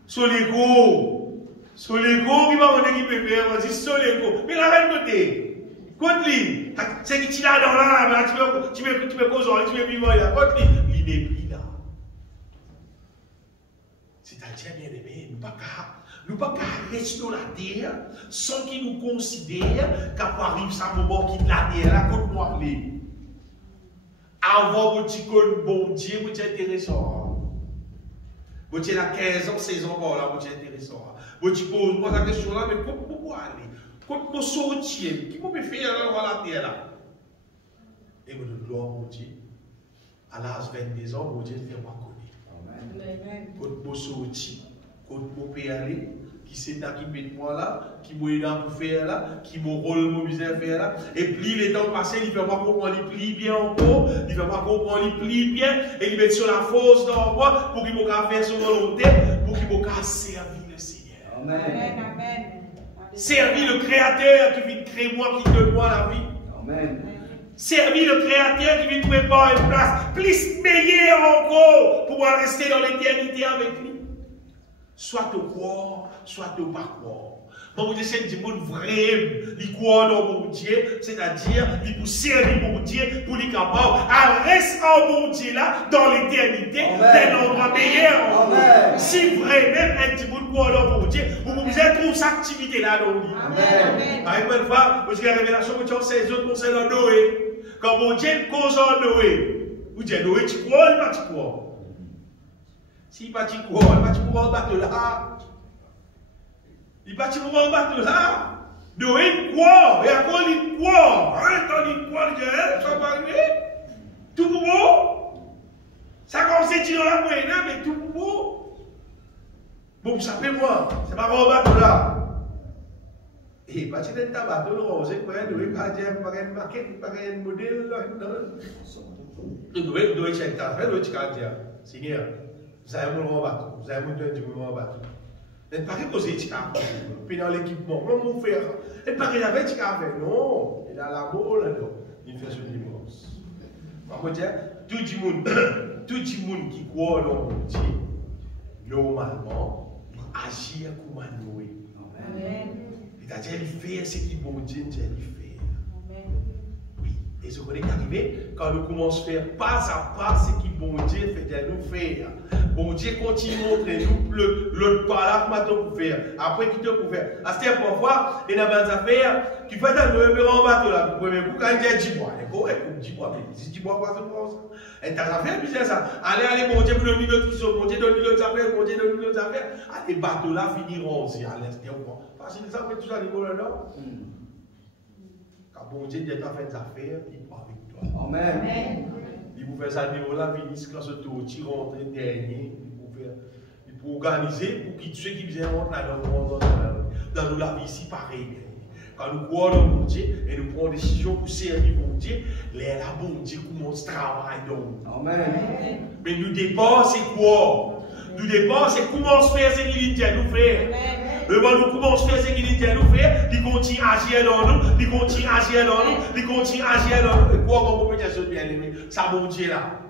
Sur l'ego. Sur l'ego, qui va me dire qu'il peut faire, on dit sur l'ego. Mais la reine côté. Contre lui. C'est que tu l'as dans là, tu peux causer, tu peux vivre là. Contre lui, il n'est plus là. C'est-à-dire, bien aimé, nous ne pouvons pas rester dans la terre sans qu'il nous considère qu'à arrive ce moment qui la terre, là, contre nous appeler. Avant, vous dites que bon Dieu, vous êtes intéressant. Vous êtes à 15 ans, 16 ans, là, vous êtes intéressant. Vous dites, pose-moi la question là, mais pourquoi aller? Quand vous sortir, qui peut faire dans la terre là? Et vous dites, gloire, mon Dieu. À l'âge de 22 ans, mon Dieu, fait-moi connaître. Quand vous sortir, quand vous pouvez aller, qui c'est là qui met moi là, qui m'a aidé pour faire là, qui m'a rôle mobilisé à faire là, et puis les temps passés, il fait moi comprendre, il plie bien encore, il fait moi comprendre, il plie bien, et il met sur la force dans moi pour qu'il m'a faire son volonté, pour qu'il m'a servir le Seigneur. Amen. Amen. Servir le Créateur qui vient créer moi, qui donne moi la vie. Amen. Servir le Créateur qui vient préparer une place plus meilleure encore pour pouvoir rester dans l'éternité avec lui. Soit au croire, soit au pas croire. Bon, vous dites, c'est du monde vrai, il croit dans mon Dieu, c'est-à-dire, il pour servir mon Dieu, pour lui capable, à rester en mon Dieu là, dans l'éternité, d'un endroit meilleur. Si vrai, même un petit monde croit dans mon Dieu, vous pouvez trouver cette activité là dans le livre. Amen. Par exemple, une fois, vous avez la révélation, vous avez 16 autres concernant Noé. Quand mon Dieu cause en Noé, vous dites, Noé, tu crois ou pas tu crois? Si il ne va pas pouvoir battre là. Il va pas pouvoir battre là. Noé croit. Et à quoi il croit? Quand il croit, il dit, ça va arriver. Tout pour vous. Ça commence à tirer dans la moyenne, mais tout pour vous. Bon, ça fait moi. C'est pas pour battre là. Et parce que tu as battu le rose, Noé va dire, pas une maquette, pas un modèle. Noé, c'est un fait, Noé, tu vas dire, Seigneur. Vous avez mon bateau, vous avez mon bateau. Elle ne paraît pas que c'est un puis dans l'équipement, mon frère, elle paraît avec un non, il a l'amour là-dedans, il fait son immense. On va dire, tout le monde qui croit dans Dieu, normalement, doit agir comme Noé. C'est-à-dire, il fait ce qu'il bon Dieu, il fait. Oui, Et ce qu'on est arrivé, quand nous commençons à faire pas à pas ce que bon Dieu fait de nous faire. Bon Dieu continue à montrer nous le pas là que nous pouvons faire. Après, qui te peut faire. À ce temps, parfois, il y a des affaires qui font dans le en bateau là. Pour premier coup, quand il y a 10 mois, il faut 10 mois, mais 10 mois, quoi, c'est pour ça. Et tu as fait bizarre ça. Allez, bon Dieu, pour donner l'autre qui sont, bon Dieu, donne l'autre affaire, bon Dieu, donne l'autre affaire. Les bateaux là finiront aussi à l'est. Parce que ça fait tout ça, les gars là. Quand bon Dieu dit à faire des affaires, il part avec toi. Amen. Il vous fait ça, il là, finissent quand ce tour, il rentre dernier, il peut organiser pour que ceux qui viennent rentrer dans la vie ici, pareil. Quand nous croyons dans mon Dieu et nous prenons des décisions pour servir mon Dieu, là, bon Dieu commence à travailler dans nous. Amen. Mais nous dépend, c'est quoi? Nous dépend, c'est comment se faire ce qu'il dit à nous faire. Le bon nous commence à faire ce qu'il dit à nous faire, il continue à agir dans nous, il continue à agir dans nous, il continue à agir dans nous. Et quoi, on peut dire, bien aimé, ça, mon Dieu là,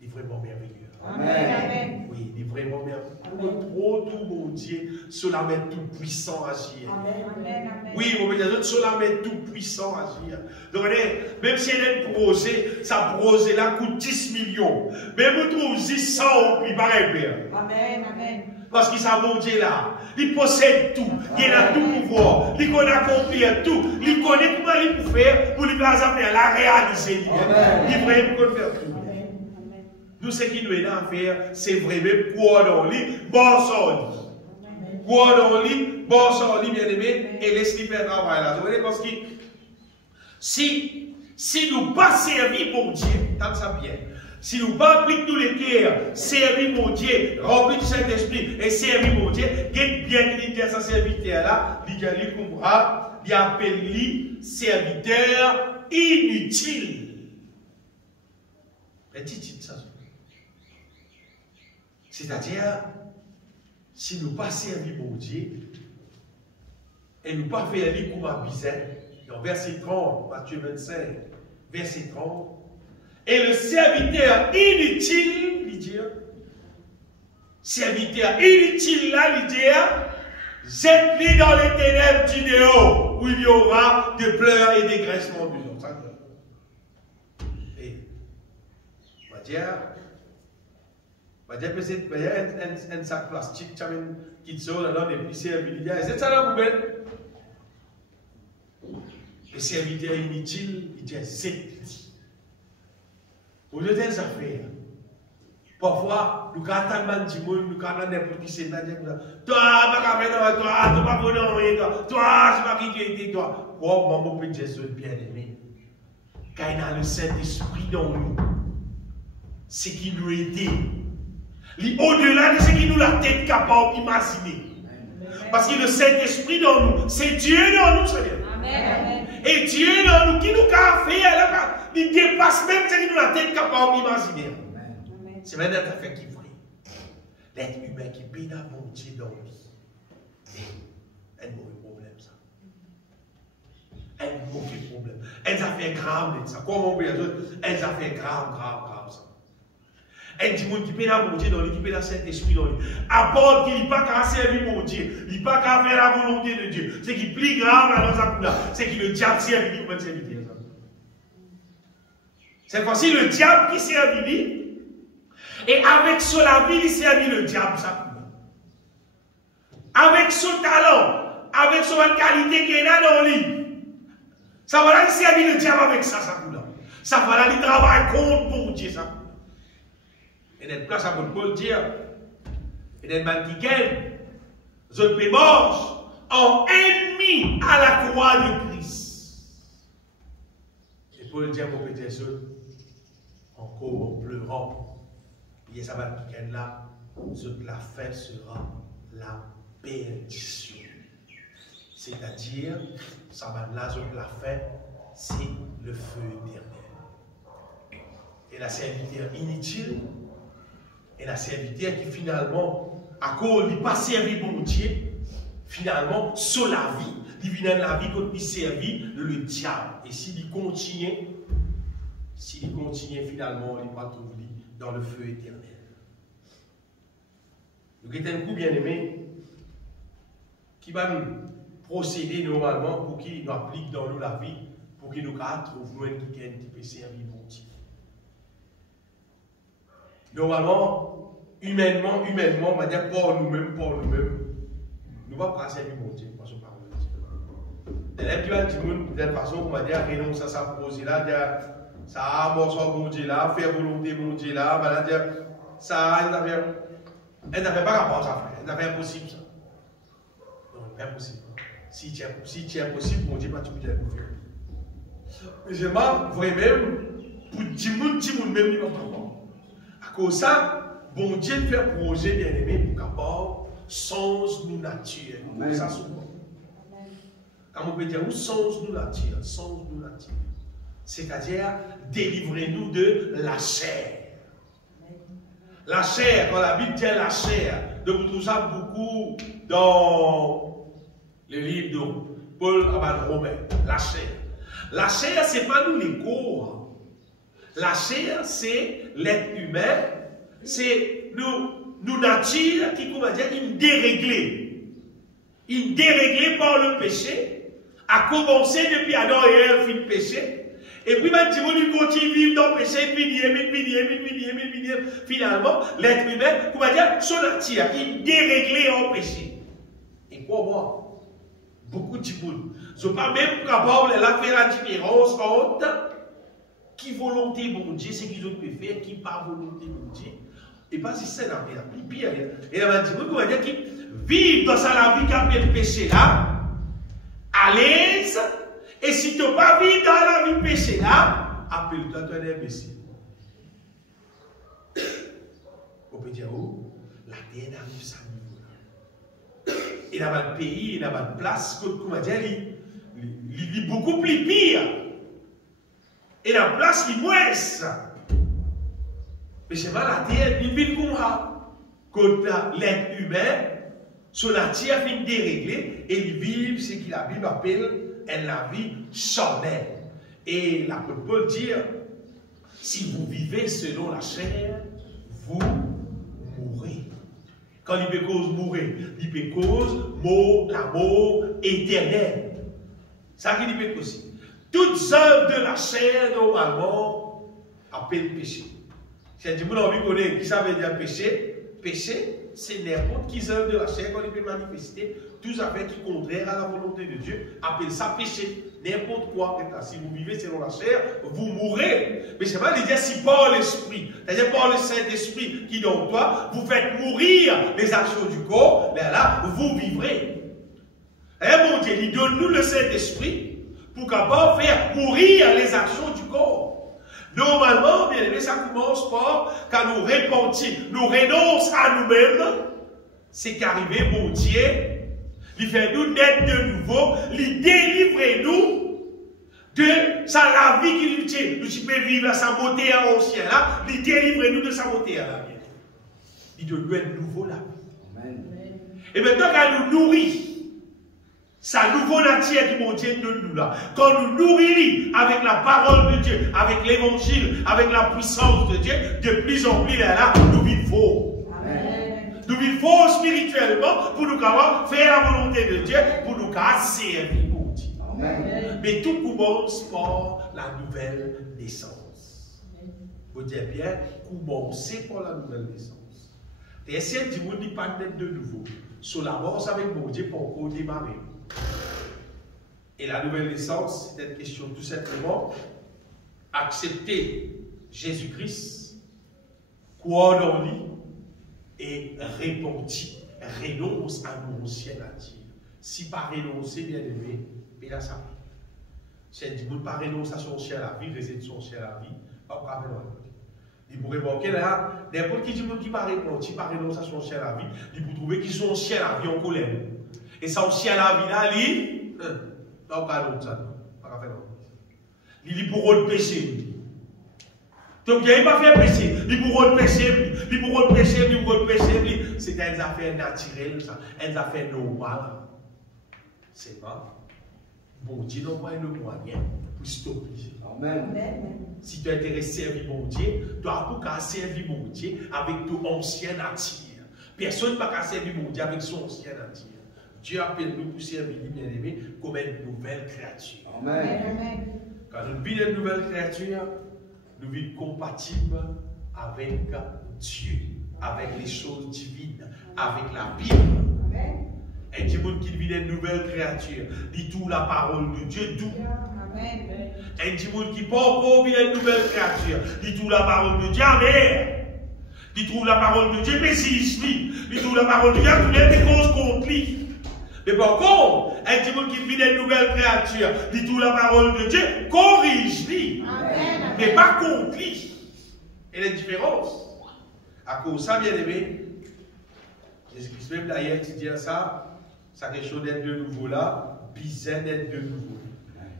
il est vraiment merveilleux. Amen. Oui, il est vraiment merveilleux. Trop tout, mon Dieu, cela met tout puissant à agir. Amen. Oui, on peut dire, cela met tout puissant à agir. Donc, même si elle est un projet, ça projet là coûte 10 millions. Mais vous trouvez 100 il paraît bien. Amen. Parce qu'il s'est mon Dieu là. Il possède tout. Il a tout pouvoir. Il connaît accomplir tout. Il connaît comment il peut faire pour lui faire la réaliser. Il veut pour faire tout. Nous, ce qui nous est à faire, c'est vraiment quoi dans le lit, bon sang. Quoi dans le lit, bon sang, bien aimé, et laisse-lui faire travail là. Vous voyez, parce que si nous pas servi pour Dieu, tant que ça bien. Si nous ne pas appliquer tous les cœurs, servir mon Dieu, remplir du Saint-Esprit et servir mon Dieu, qu'est-ce bien qu'il dit à sa serviteur là, il appelle lui serviteur inutile. Petit titre ça. C'est-à-dire, si nous ne pas servir mon Dieu, et nous ne pas faire lui comme un bizarre, dans verset 30, Matthieu 25, verset 30, et le serviteur inutile, il dit, serviteur inutile là, il dit, jette-lui dans les ténèbres du néant, où il y aura des pleurs et des graissements du nom. Et, on va dire, peut-être, il y a un sac plastique qui sort là, et puis serviteur, c'est ça la poubelle. Le serviteur inutile, il dit, c'est au lieu des affaires, parfois, nous attendons du monde, nous attendons n'importe qui, c'est dire, toi, pas toi, pas bonheur, toi, c'est pas qui tu étais, toi. Oh, mon petit Jésus bien aimé, quand il a le Saint-Esprit dans nous, c'est qui nous aide. Au-delà de ce qui nous la tête capable d'imaginer. Parce que le Saint-Esprit dans nous, c'est Dieu dans nous, Seigneur. Amen. Et Dieu dans nous, qui nous a fait, il dépasse même ce qui nous la tête capable d'imaginer. C'est même notre affaire qui est vrai. L'être humain qui pénale mon Dieu dans nous. Un mauvais problème, ça. Un mauvais problème. Une affaire grave, ça. Comment on peut dire ça? Une affaire grave, ça. Un monde qui pénale mon Dieu dans lui, qui pénale Saint-Esprit dans lui. À part qu'il n'est pas qu'à servir mon Dieu, il n'est pas qu'à faire la volonté de Dieu. C'est qui plus grave dans sa couleur, c'est qu'il le diable servit comme un serviteur. C'est facile, le diable qui servit lui, et avec son vie, il servit le diable, ça. Avec son talent, avec son qualité qu'il a dans lui, ça va là, il servit le diable avec ça, ça. Ça va là, il travaille contre pour Dieu, ça. Et dans place à Paul dire, et dans le mantiquel, je peux mort en ennemi à la croix de Christ. Et Paul dit à mon petit Jésus, encore en pleurant, et ça va là, ce que la fin sera la perdition. C'est-à-dire, ça va là, ce que la fin, c'est le feu éternel. Et la serviteur inutile, et la serviteur qui finalement, à cause de ne pas servir mon Dieu, finalement, sur la vie, il vient dans la vie quand il servit le diable. Et s'il continue, finalement, il va trouver dans le feu éternel. Donc, il y a un coup bien aimé qui va nous procéder normalement pour qu'il nous applique dans nous la vie pour qu'il nous trouve quelqu'un qui peut servir mon Dieu. Normalement, humainement, on va dire pour nous-mêmes, nous ne pouvons pas servir mon Dieu. De l'aide qui va dire, de toute façon, on va dire, renonce à sa projet là, ça a morceau mon Dieu là, faire volonté mon Dieu là, voilà, dire, ça, elle n'avait pas rapport à ça, frère. Elle n'avait impossible ça. Non, impossible. Si tu es impossible, mon Dieu, pas tu peux dire faire. Mais j'aime vraiment, pour 10 moun même, il va pas. À cause de ça, bon Dieu fait un projet bien aimé pour qu'abord, sens nous nature. Ça souvent. Quand on peut dire, où sens nous nature? Sens nous nature. C'est-à-dire, délivrez-nous de la chair. La chair, quand la Bible dit la chair, donc vous trouvez ça beaucoup dans le livre de Paul Romain. La chair. La chair, ce n'est pas nous les corps. La chair, c'est l'être humain. C'est nous nature qui, comment dire, il déréglée. Il déréglée par le péché. A commencé depuis Adam et Ève, fin péché. Et puis, même si il continue à vivre dans le péché, finalement, l'être humain, comment dire, son nature, il déréglé en péché. Et quoi voir? Beaucoup de gens ne sont pas même capables de faire la différence entre qui volonté mon Dieu, c'est qu'ils ont pu faire, qui pas volonté mon Dieu. Et pas si c'est la merde. Et puis, il va dire, comment dire, qui vivent dans la vie qui a fait le péché là, à l'aise, et si tu n'as pas vécu dans la vie péché là, appelle-toi un imbécile. On peut dire, oh, la terre arrive ça niveau. Il n'a pas de pays, il n'a pas de place, comment dire, il est beaucoup plus pire. Et la place, il mouesse. Mais c'est pas la terre, il vit comme ça. Quand l'être humain, son nature finit déréglée et il vit ce que la Bible appelle la vie charnelle. Et l'apôtre Paul dit, si vous vivez selon la chair, vous mourrez. Quand il peut cause mourir, il peut cause la mort éternelle. Ça qui dit aussi. Toutes œuvres de la chair, normalement, appellent péché. C'est-à-dire, vous avez envie qui ça veut dire péché? Péché, c'est n'importe qui œuvre de la chair, quand il peut manifester, tout ça fait qui est contraire à la volonté de Dieu, appelle ça péché. N'importe quoi. Si vous vivez selon la chair, vous mourrez. Mais c'est pas de dire si par l'esprit, c'est-à-dire par le Saint-Esprit qui est dans toi, vous faites mourir les actions du corps, mais là, vous vivrez. Et mon Dieu, il donne-nous le Saint-Esprit pour qu'abord faire mourir les actions du corps. Normalement, bien aimé, ça commence par quand nous repentir, nous renonçons à nous-mêmes, c'est qu'arriver, mon Dieu, il fait nous naître de nouveau, il délivre nous de la vie qu'il nous tient. Nous pouvons vivre sa beauté ancienne là, il délivre nous de sa beauté à la vie. Il doit nous être nouveau là. Amen. Et maintenant, quand nous nourrit, sa nouveau nature qui mon Dieu donne nous là. Quand nous nourrit avec la parole de Dieu, avec l'évangile, avec la puissance de Dieu, de plus en plus là, nous vivons fort. Nous vivons fort spirituellement pour nous faire la volonté de Dieu, pour nous servir mon Dieu. Amen. Mais tout commence par la nouvelle naissance. Vous dites bien, commencer par la nouvelle naissance. Et essayer de dire, on pas de nouveau. Sur la mort avec mon Dieu pour qu'on démarre. Et la nouvelle naissance, c'est une question tout simplement accepter Jésus-Christ, croire en lui et repentir, renonce à mon ancien nature. Si pas renoncer, bien aimé, il a sa vie. Si elle dit pas renoncer à son ancien la vie, résider son ancien la vie, pas grave. Il pourrait manquer là, n'importe qui dit qui pas renoncer à son ancien la vie, il peut trouver qu'ils sont ancien la vie en colère. Et ça ancien la vie là, il non, pas l'autre, ça. Pas faire l'autre. Il pourra le péché. Donc, il n'a pas fait péché. Il pourra le péché. Il pourra le péché. Il pourra le péché. C'est une affaire naturelle, ça. Une affaire normale. C'est pas. Bon Dieu n'a pas le moyen pour stopper. Amen. Si tu es intéressé à servir mon Dieu, tu as pour qu'à servir mon Dieu avec ton ancien nature. Personne ne peut pas servir mon Dieu avec son ancien nature. Dieu appelle nous pour servir, bien aimé, comme une nouvelle créature. Amen. Quand nous vivons une nouvelle créature, nous vivons compatibles avec Dieu, avec les choses divines, avec la Bible. Amen. Et du monde qui vit une nouvelle créature, dit tout la parole de Dieu, tout. Amen. Et du monde qui pas encore vit une nouvelle créature, dit tout la parole de Dieu, amen. Dit tout la parole de Dieu, mais si il dit tout la parole de Dieu, tout les des causes contre lui. Mais par contre, un petit monde qui vit une nouvelle créature, dit tout la parole de Dieu, corrige-lui. Mais pas contre lui. Et la différence, à cause de ça, bien aimé, Jésus-Christ même d'ailleurs, tu dis ça, ça quelque chose d'être de nouveau là, bizarre d'être de nouveau.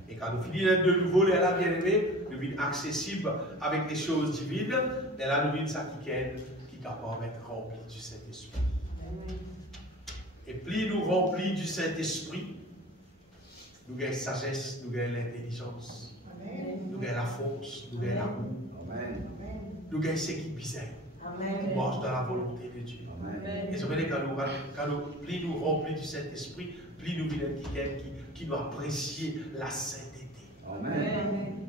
Et quand nous finissons d'être de nouveau, là, bien aimé, nous vivons accessibles avec les choses divines, et là, nous vivons ça qui est capable d'être rempli du Saint-Esprit. Et plus nous remplis du Saint-Esprit, nous gagnons la sagesse, nous gagnons l'intelligence, nous gagnons la force, nous gagnons l'amour, nous gagnons ce qui est bizarre. Nous marchons dans la volonté de Dieu. Et c'est vrai que plus nous remplis du Saint-Esprit, plus nous vivons quelqu'un qui doit apprécier la sainteté,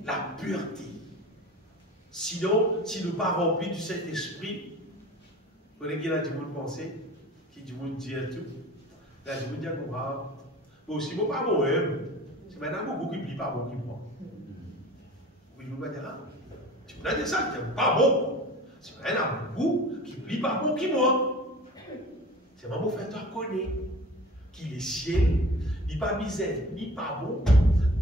la pureté. Sinon, si nous ne sommes pas remplis du Saint-Esprit, vous voyez qu'il y a du monde penser, qui du monde dit tout. Là, je vous dis à moi, aussi, bon, pas bon, c'est maintenant beaucoup qui ne pas bon qui moi. Oui, vous me dire, tu me dis ça, c'est pas bon. C'est maintenant beaucoup qui ne pas bon qui moi. C'est mon frère, toi, connais, qui les ciels, ni pas misère, ni pas bon,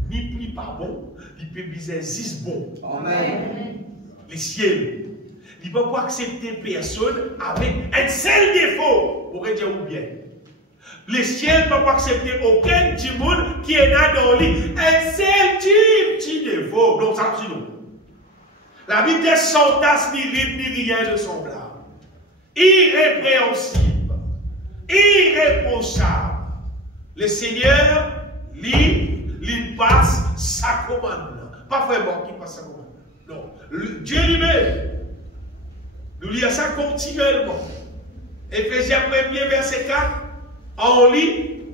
ni plus pas bon, ni peut misère, 6 bon. Amen. Les ciels. Il ne peut pas accepter personne avec un seul défaut, pour dire ou bien. Les ciels ne peuvent pas accepter aucun petit monde qui est là dans lui. Un seul petit défaut. Donc, ça, c'est nous. La Bible est sans tasse, ni ride, ni rien de semblable. Irrépréhensible. Irréprochable. Le Seigneur, il passe sa commande. Pas vraiment qui passe sa commande. Non. Dieu lui-même. Nous lisons ça continuellement. Éphésiens 1er, verset 4. En lui,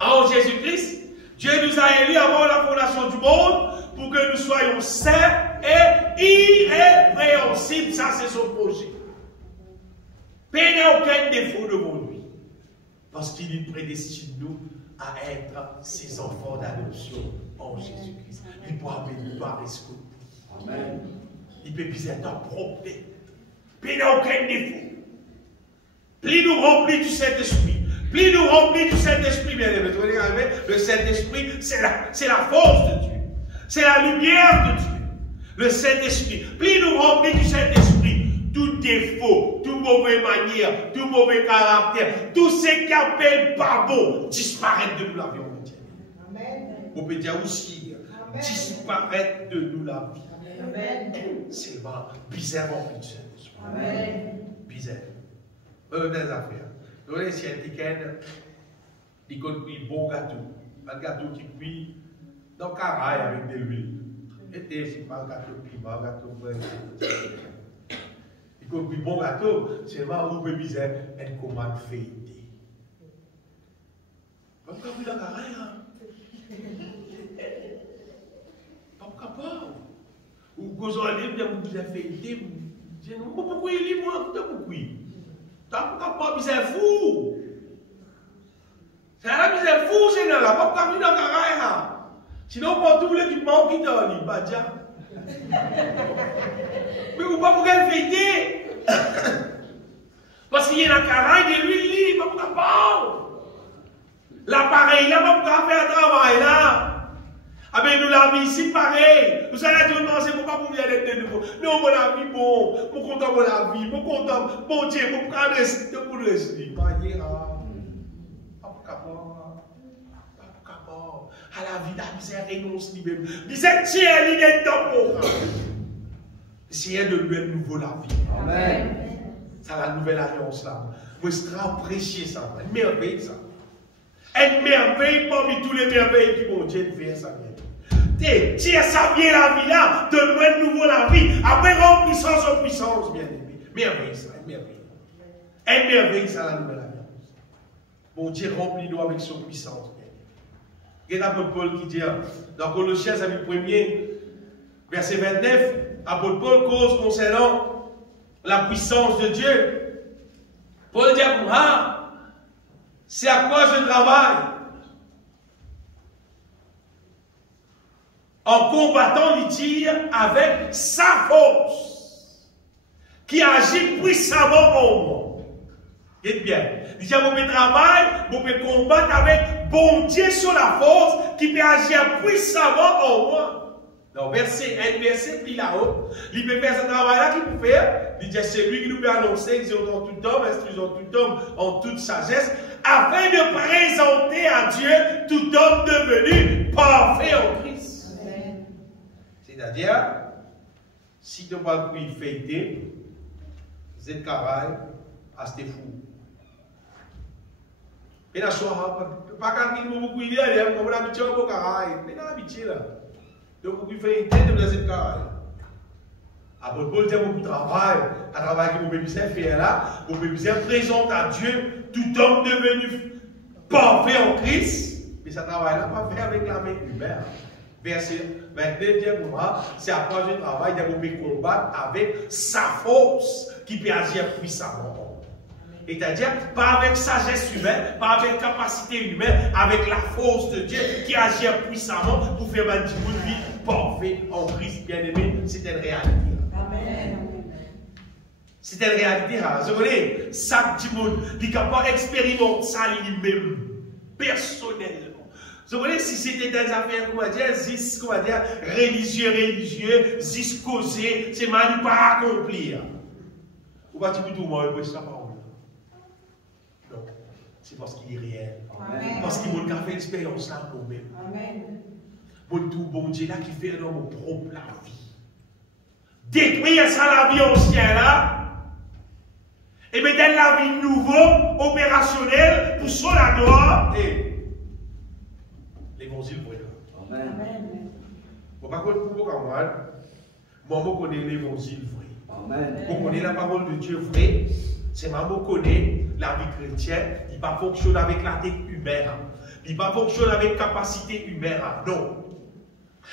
en Jésus-Christ, Dieu nous a élus avant la fondation du monde pour que nous soyons saints et irrépréhensibles. Ça, c'est son projet. Il n'y a aucun défaut devant lui. Parce qu'il nous prédestine nous à être ses enfants d'adoption en Jésus-Christ. Il doit rester. Amen. Il peut bien être propre. Il n'y a aucun défaut. Plus nous remplis du Saint-Esprit, plus nous remplis du Saint-Esprit, bien aimé, le Saint-Esprit, c'est la force de Dieu. C'est la lumière de Dieu. Le Saint-Esprit. Plus nous remplis du Saint-Esprit, tout défaut, toute mauvaise manière, tout mauvais caractère, tout ce qui appelle pas bon, disparaître de nous la vie. Amen. On peut dire aussi, disparaître de nous la vie. Amen. C'est bizarre rempli du Saint-Esprit. Amen. Bizarre. Des affaires. Donc, si un ticket, il cuit bon gâteau. Un gâteau qui cuit dans le caraï avec de l'huile. Et c'est pas un gâteau piment, un gâteau il cuit bon gâteau, c'est vraiment où vous bizarre, une commande feuilletée. Pas capable dans le caraï, Pas capable. Ou quand on a libre, vous avez feuilleté, vous dites, pourquoi il est libre, pourquoi t'as pas bizarre fou. C'est la misère fou, c'est là, pas capable dans le caraï. Sinon, pas tout l'équipement qui donne, il va dire. Mais vous ne pouvez pas fêter. Parce qu'il y a un caraï de l'huile, il ne peut pas. L'appareil là, il ne peut pas faire un travail là. Ah ben nous l'avons ici pareil. Nous allons dire non, c'est pourquoi vous venez d'être de nouveau. Non, mon ami, bon, mon content pour la vie, mon content, bon Dieu, mon frère, rester pour le rester. Pas à la vie, la misère renonce lui-même. Misère tient l'idée temporaire. Essayez de lui nouveau la vie. Amen. C'est la nouvelle alliance là. Vous serez apprécié ça. Une merveille ça. Une merveille parmi tous les merveilles qui vont Dieu faire ça bien. Tiens ça bien la vie là. Donne-moi de nouveau la vie. Après remplissance en puissance, bien aimé. Merveille ça. Une merveille. Une merveille ça la nouvelle alliance. Bon Dieu remplit-nous avec son puissance. Il y a un peu Paul qui dit dans Colossiens, chapitre 1er, Verset 29, apôtre Paul cause concernant la puissance de Dieu. Paul dit à moi, c'est à quoi je travaille. En combattant, il dit, avec sa force, qui agit puissamment en moi. Dites bien. Il dit, vous pouvez travailler, vous pouvez combattre avec bon Dieu sur la force, qui peut agir puissamment en moi. Donc, verset, un verset plus là-haut, il peut faire ce travail-là qu'il peut faire. Il dit, c'est lui qui nous peut annoncer, exhortant tout homme, instruisant tout homme en toute sagesse, afin de présenter à Dieu tout homme devenu parfait en Christ. C'est-à-dire, si tu n'as pas pu fêter, vous êtes carré, à ce fou. Et la soirée, pas quand il beaucoup il est, on va l'habituer au carré, mais on l'habitué là. Donc, vous pouvez fêter de vous êtes carré. Après, Paul dit, beaucoup de travail, à travail que vous pouvez faire là, vous pouvez présenter à Dieu tout homme devenu parfait en Christ, mais ça travail-là pas fait avec la main humaine. Verset 29 dit pour moi, c'est à quoi je travaille, vous pouvez combattre avec sa force qui peut agir puissamment. C'est-à-dire, pas avec sagesse humaine, pas avec capacité humaine, avec la force de Dieu qui agit puissamment pour faire un petit bout de vie parfait en Christ, bien aimé. C'est une réalité. Amen. C'est une réalité. Vous voyez, chaque petit monde, il est capable d'expérimenter ça lui-même, personnellement. Vous voyez, si c'était des affaires, comment dire, religieux, zis causé, c'est mal pas accomplir. Ou pas tout le monde, ça pas. C'est parce qu'il est réel. Amen. Parce qu'il m'a fait l'expérience là nous-mêmes. Mon tout bon Dieu là qui fait dans mon propre la vie. Détruire ça la vie ancienne là. Et mettre la vie nouveau, opérationnelle, pour son la dehors. Et l'évangile vrai. Amen. Bon, par contre, pour moi, je connais l'évangile vrai. Amen. Je connais la parole de Dieu vraie. C'est maman connaît la vie chrétienne, il ne va pas fonctionner avec la tête humaine. Il ne va pas fonctionner avec capacité humaine. Non.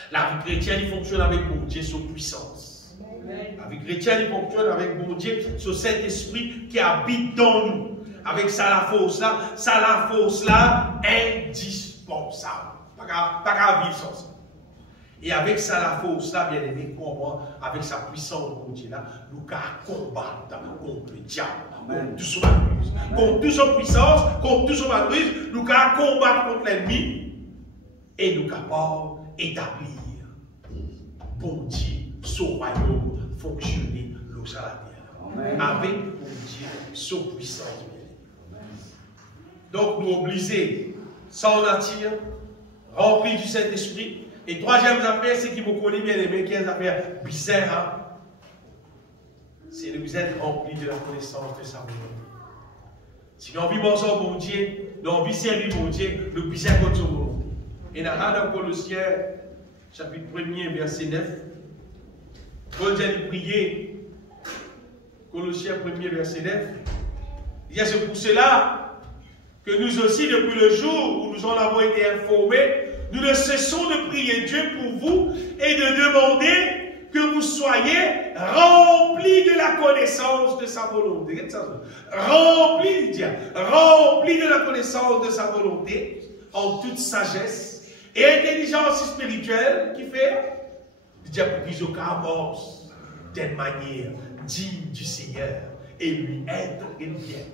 La vie chrétienne, il fonctionne avec mon Dieu, son puissance. La vie chrétienne, il fonctionne avec mon Dieu, ce Saint-Esprit qui habite dans nous. Avec ça, la force là, indispensable. Pas qu'à vivre sans ça. Et avec ça, la force là, bien aimé, comment, avec sa puissance, mon Dieu là, nous pouvons combattre contre le diable. Contre tout son abuse, contre toute son puissance, contre tout son abuse, nous pouvons combattre contre l'ennemi et nous capables d'établir bon Dieu, son royaume fonctionner l'eau sur la terre. Avec bon Dieu, son puissance. Donc nous obligés, sans nature, remplis du Saint-Esprit. Et troisième affaire, c'est qu'il me connaît bien aimé, qui est une affaire bizarre. C'est de vous être rempli de la connaissance de sa volonté. Si nous vivons ensemble, mon Dieu, nous vivons servir mon Dieu, nous puissions contre son volonté. Et dans Colossiens, chapitre 1er, verset 9, Paul dit de prier. Colossiens 1er, verset 9. Il dit, c'est pour cela que nous aussi, depuis le jour où nous en avons été informés, nous ne cessons de prier Dieu pour vous et de demander que vous soyez remplis de la connaissance de sa volonté. Remplis, Dieu, remplis de la connaissance de sa volonté, en toute sagesse et intelligence spirituelle, qui fait, Dieu, pour qu'ils amorce d'une manière digne du Seigneur et lui être et bien.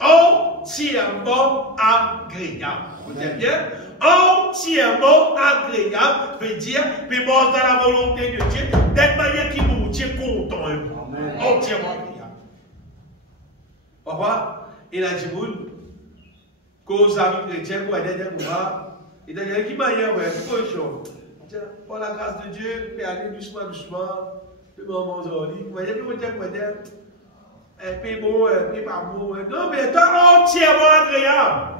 Entièrement agréable. Vous dites bien? Entièrement agréable veut dire, mais bon, dans la volonté de Dieu, d'une manière qui nous tient content. Entièrement agréable. Pourquoi? Et la Djiboun, cause la vie chrétienne, pour aider des mois, et d'ailleurs, qui manière, ouais, c'est quoi le chose? Pour la grâce de Dieu, peut aller doucement, le moment aujourd'hui, vous voyez, vous dire, quoi dire? Un peu bon, un peu pas bon. Non, mais c'est entièrement agréable.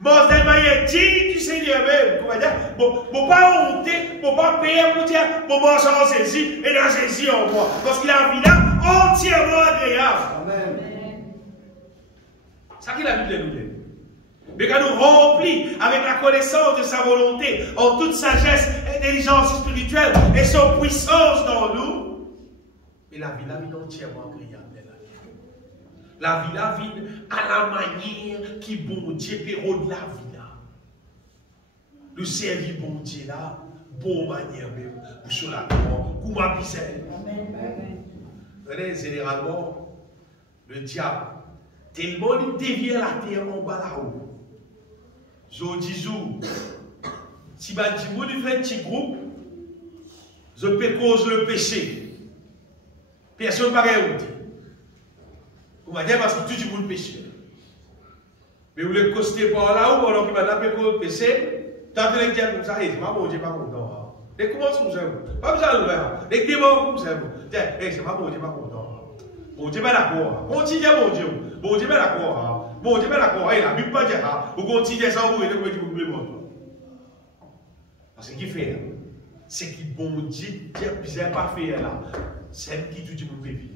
Bon, c'est une manière digne du Seigneur même. Comment dire? Bon, pas honter, bon, pas payer pour dire, bon, j'en saisis, et là, saisis en moi. Parce qu'il a un village entièrement agréable. Amen. C'est ça qu'il a Bible nous dit. Mais quand nous remplit avec la connaissance de sa volonté, en toute sagesse, intelligence spirituelle et son puissance dans nous, et la vie entièrement agréable. La vie à la manière qui bon Dieu pérode la vie là. Le servir bon Dieu là, bon manière même, ou sur la croix, ou ma piscine. Généralement, le diable, tellement il dévie la terre en bas là-haut. Je dis, si je fais un petit groupe, je peux causer le péché. Personne ne va rien dire. Vous m'avez dit parce que tout le monde péché. Mais vous le costez par là-haut, alors qu'il va l'appeler le péché, tant que les dire comme ça, c'est pas bon Dieu, pas content. Les commences comme ça, pas besoin de le faire. Les démons comme ça, c'est pas bon Dieu, pas content. Bon Dieu, pas d'accord. Continuez, mon Dieu. Bon Dieu, pas d'accord. Bon Dieu, pas d'accord. Et la Bible pas dire, vous continuez ça, vous voulez que vous le montrez. Parce que qui fait, c'est qui bon Dieu, Dieu pas fait là. C'est qui tout le monde vit.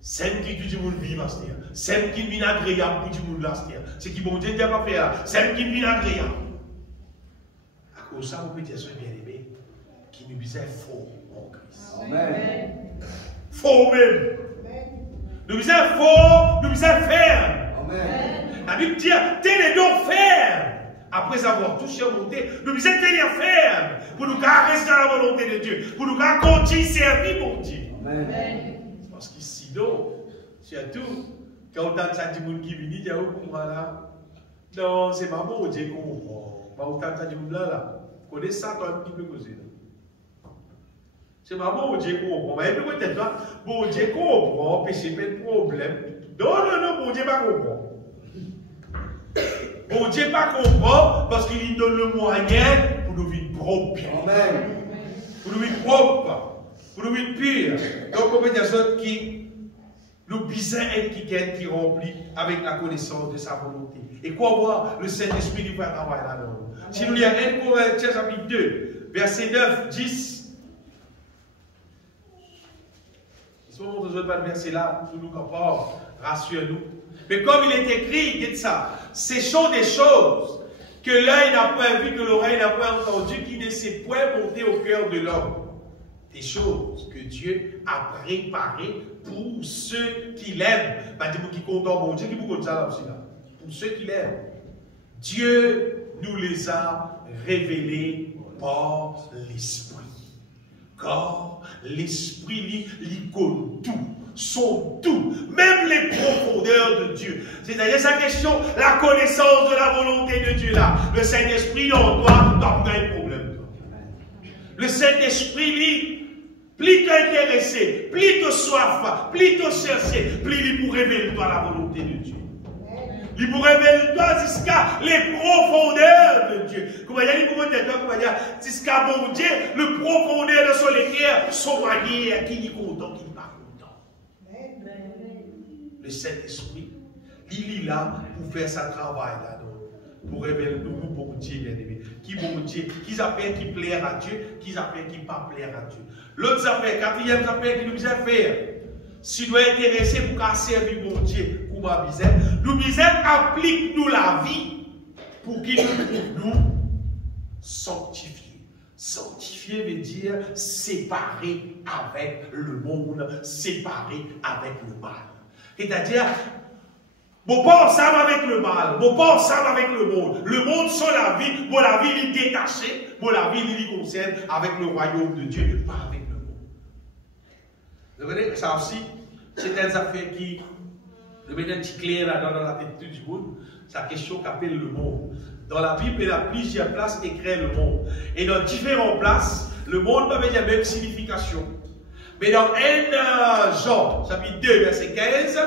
C'est qui tout le monde vit, c'est qui vit agréable pour tout le monde. C'est qui bon Dieu n'a pas fait là. C'est qui vit agréable. À cause de ça, vous pouvez dire, bien aimé, qui nous disait faux en Christ. Amen. Faux même. Nous disons faux, nous disons ferme. Amen. La Bible dit, tenez donc ferme. Après avoir touché la volonté, nous disons tenir ferme pour nous rester à la volonté de Dieu, pour nous continuer à servir mon Dieu. Amen. Parce que sinon, surtout, quand on a ça du monde qui vient, il dit, voilà, non, c'est pas bon Dieu qu'on comprend. On a ça du monde là, on connaît ça quand même un petit peu causé. C'est pas bon Dieu qu'on comprend. Mais peut-être là, bon Dieu comprend, péché, pas de problème. Non, bon Dieu pas comprend. Bon Dieu pas comprend parce qu'il lui donne le moyen pour nous vivre propre. Amen. Pour nous vivre propre. Pour nous vivre pur. Donc, on peut dire ça qui nous bisait et qui remplit avec la connaissance de sa volonté. Et quoi voir le Saint-Esprit du Père travailler là-dedans. Si nous lisons 1 Corinthiens chapitre 2, verset 9, 10. Si on montre pas le verset là, pour nous capables, rassure-nous. Mais comme il est écrit, dites ça, ce sont des choses que l'œil n'a pas vu, que l'oreille n'a pas entendu, qui ne s'est point monté au cœur de l'homme. Des choses que Dieu a préparées pour ceux qui l'aiment. Bah, dis-moi qui compte bon Dieu, qui vous compte ça là aussi là. Pour ceux qui l'aiment. Dieu nous les a révélés par l'Esprit. Car l'Esprit lui connaît tout. Sont tout, même les profondeurs de Dieu. C'est-à-dire sa question, la connaissance de la volonté de Dieu là. Le Saint-Esprit en toi, tu n'as pas un problème. Le Saint-Esprit, lui, plus tu es intéressé, plus tu soif, plus tu cherches, plus il pour révéler toi la volonté de Dieu. Il pour révéler toi jusqu'à les profondeurs de Dieu. Comment dire, jusqu'à mon Dieu, le profondeur de son équerre, son manière qui est content, qui n'est pas content. Le Saint-Esprit, il est là pour faire sa travail là, pour révéler nous bon Dieu, bien aimé. Qui bon Dieu, qui appelle qui plaire à Dieu, qui appelle qui pas plaire à Dieu. L'autre affaire, quatrième affaire qui nous a fait, si nous sommes intéressés pour servir mon Dieu, pour ma misère, nous misère applique-nous la vie pour qu'il nous sanctifier. Sanctifier veut dire séparer avec le monde, séparer avec le mal. C'est-à-dire, bon, pas ensemble avec le mal, bon, pas ensemble avec le monde. Le monde sans la vie, bon, la vie il est détachée, bon, la vie il y concerne avec le royaume de Dieu, pas avec le monde. Vous voyez, ça aussi, c'est des affaires qui nous mettent un petit clair là dans la tête du monde. C'est la question qu'appelle le monde. Dans la Bible, il y a plusieurs places écrites le monde. Et dans différentes places, le monde peut avoir la même signification. Mais dans 1 Jean, chapitre 2, verset 15,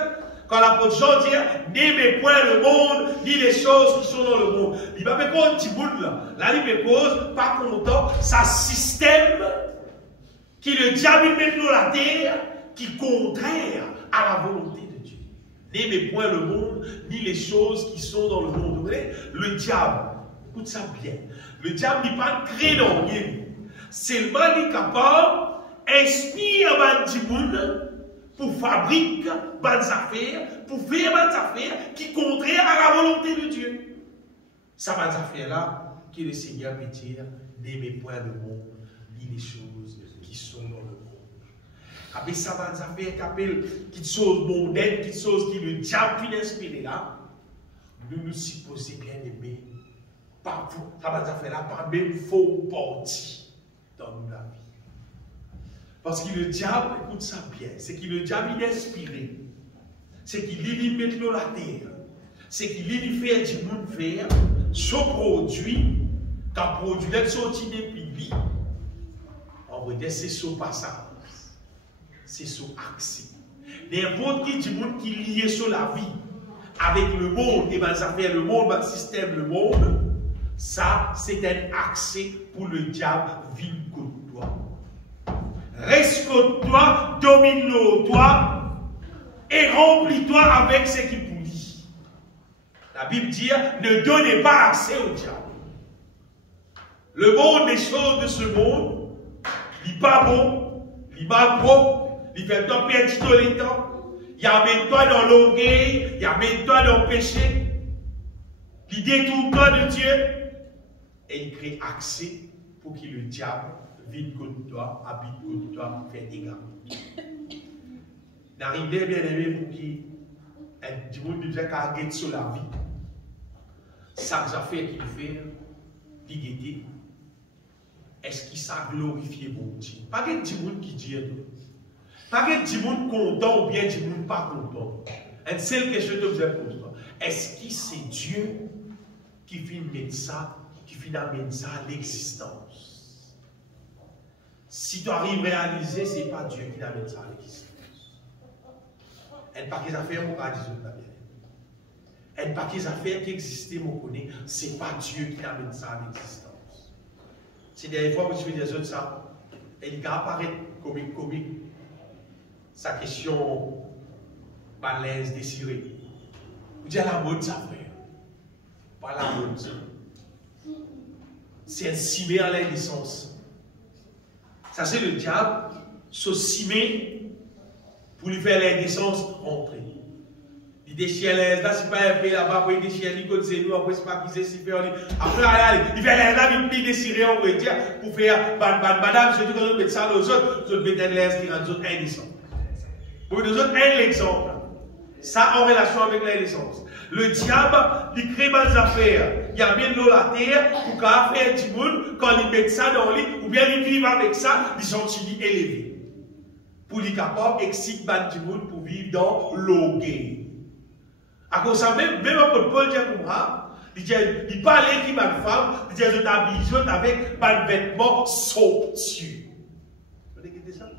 quand l'apôtre Jean dit, n'aimez point le monde, ni les choses qui sont dans le monde. Il va faire quoi un petit bout là? Là, il me cause, pas content, ça système qui le diable met dans la terre, qui est contraire à la volonté de Dieu. N'aimez point le monde, ni les choses qui sont dans le monde. Vous voyez, le diable, écoute ça bien, le diable n'est pas créé dans rien. Seulement il est capable d'inspirer un petit monde pour fabriquer bonnes affaires, pour faire bonnes affaires qui contraires à la volonté de Dieu. Ça bonnes affaires-là, que le Seigneur peut dire, n'aimez point le monde, ni les choses qui sont dans le monde. Après ça bonnes affaires qui appellent, qui choses mondaines, qui choses qui le diable qui inspiré là, nous nous supposons bien aimer. Pas vous, ça bonnes affaires-là, pas même faux parti dans la vie. Parce que le diable, écoute ça bien, c'est que le diable il est inspiré. C'est qu'il lui met l'eau la terre. C'est qu'il lui fait du monde faire ce produit, qu'un produit est sorti depuis lui. En vrai, c'est ce passage. C'est ce accès. N'importe qui du monde qui est lié sur la vie, avec le monde, et bien ça fait le monde, le système, le monde, ça c'est un accès pour le diable vide contre toi. Reste contre toi, domine-le toi, et remplis-toi avec ce qui pourrit. La Bible dit, ne donnez pas accès au diable. Le monde des choses de ce monde, il n'est pas bon, il n'est pas propre, il fait toi perdre tout le temps, il amène toi dans l'orgueil, il amène toi dans le péché, il détourne toi de Dieu, et il crée accès pour que le diable vide contre toi, habite contre toi, fait dégâts. N'arrivez bien aimé pour qui du monde de Dieu qui a guetté sur la vie. Ça fait qu'il fait, il guette. Est-ce qu'il s'est glorifié mon Dieu? Pas que du monde qui dit pas que du monde content ou bien du monde pas content. Une seule question que vous avez posée. Est-ce que c'est Dieu qui finit mettre ça, qui finit mettre ça à l'existence? Si tu arrives à réaliser, ce n'est pas Dieu qui amène ça à l'existence. Et pas qu'ils affaires, mon pas dire la vérité. Et pas qu'ils affaires qui existaient, mon connaît, ce n'est pas Dieu qui amène ça à l'existence. C'est des fois où je fais des autres ça, et il apparaît comique. Sa question, malaise, désirée. Vous dites à la mode, ça, frère. Pas la mode. C'est un cimé à la licence. Ça, c'est le diable, se cimer pour lui faire l'indécence rentrer. Il déchire l'aise, là, c'est pas un peu là-bas, après il déchire les côtes de nous, après c'est pas qui c'est super. Après, il fait l'aise là, il déchire, on va dire, pour faire madame, surtout quand on met ça aux autres, vous mettez l'aise qui rend les autres indécents. Pour les autres, un exemple. Ça en relation avec l'indécence. Le diable, il crée des affaires. Il amène l'eau la terre pour qu'il faire du monde, quand il met ça dans lui, ou bien il vit avec ça, ils sont élevés. Pour les capables, excite du monde pour vivre dans l'orgueil. À cause de ça, même un peu de Paul dit comme ça, il parlait qui m'a femme, il dit je t'habille avec des vêtements somptueux. Vous avez ça?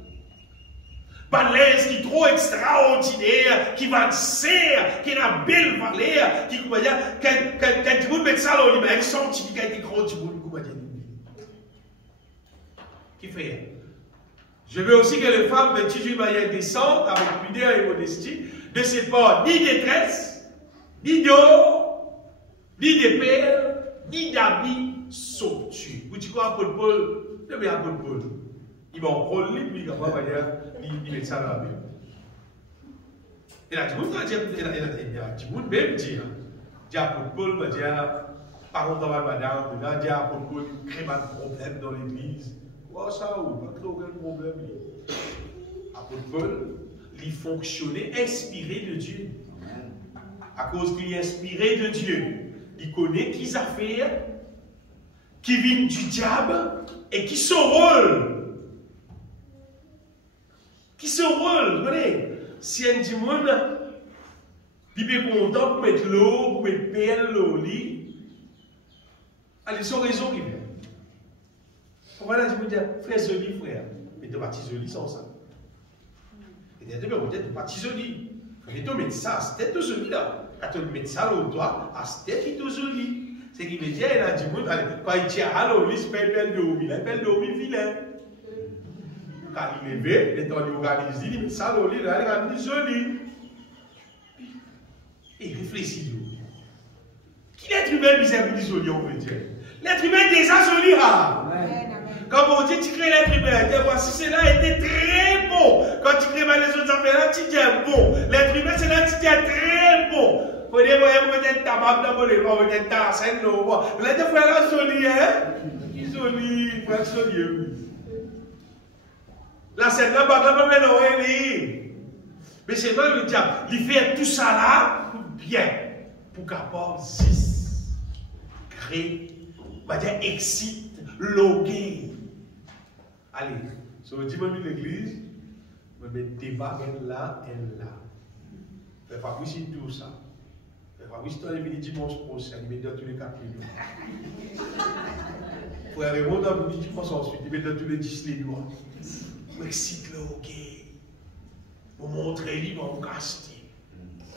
Pas l'aise qui est trop extraordinaire, qui va te serre, qui a une belle valeur, qui va dire, quand tu veux mettre ça dans l'image, il sent qu'il y a des grands du monde, qui fait. Je veux aussi que les femmes vêtues d'une manière décente, avec pudeur et modestie, ne se portent ni détresse, ni d'or, ni de perles, ni d'habits somptueux. Vous dites quoi, Paul Paul? Je vais à Paul Paul. Il va en prendre lui, puis il va dire, il met ça dans la Bible. Et là, tout le monde va dire, tout le monde même dire, Paul va dire, par contre, on va madame, là, Paul Paul, il crée pas de problème dans l'église. Oh, ça, ou pas aucun problème. Apôtre Paul, il fonctionnait inspiré de Dieu. À cause qu'il est inspiré de Dieu, il connaît qui a fait, qui vient du diable et qui se rôle. Qui se rôle, vous voyez, si un dit monde, il est content pour mettre l'eau, pour mettre pelle au lit, allez, c'est raison qui vient. Voilà, je vous dis, frère Zoli, frère, mais tu vas pas Zoli sans ça. Et tu vas peut-être pas Zoli. Mais tu mets ça, c'était tout Zoli là. Quand tu mets ça au doigt, c'était tout Zoli. C'est qu'il veut dire, il a dit, quand il tient à l'eau, il se fait peine de omi, il appelle de omi vilain. Quand il est levé, il est organisé, il met ça au lit, il a dit Zoli. Et il réfléchit. Qui l'être humain misère pour Zoli, on veut dire? L'être humain déjà Zoli, comme on dit, tu crées l'être humain. Voici, cela était très bon. Quand tu crées les autres affaires-là, petit bon. L'être humain, c'est un petit très bon. Vous voyez, peut-être tabac dans le monde, peut-être tassène, non. Là, tu fais la jolie, hein? Qui jolie, frère jolie. La scène là, pas mais c'est vrai le diable. Il fait tout ça là pour bien. Pour qu'apporte 6. Crée, on va dire excite, loguer. Allez, sur le dimanche de l'église, on va mettre débat là et là. Il faut pas ici tout ça. Il faut pas ici dans les dimanche prochain, il met dans tous les 4 millions. Il faut répondre dans le dimanche ensuite, il met dans tous les 10 les doigts. On excite loguer. Pour montrer lui, on va caster.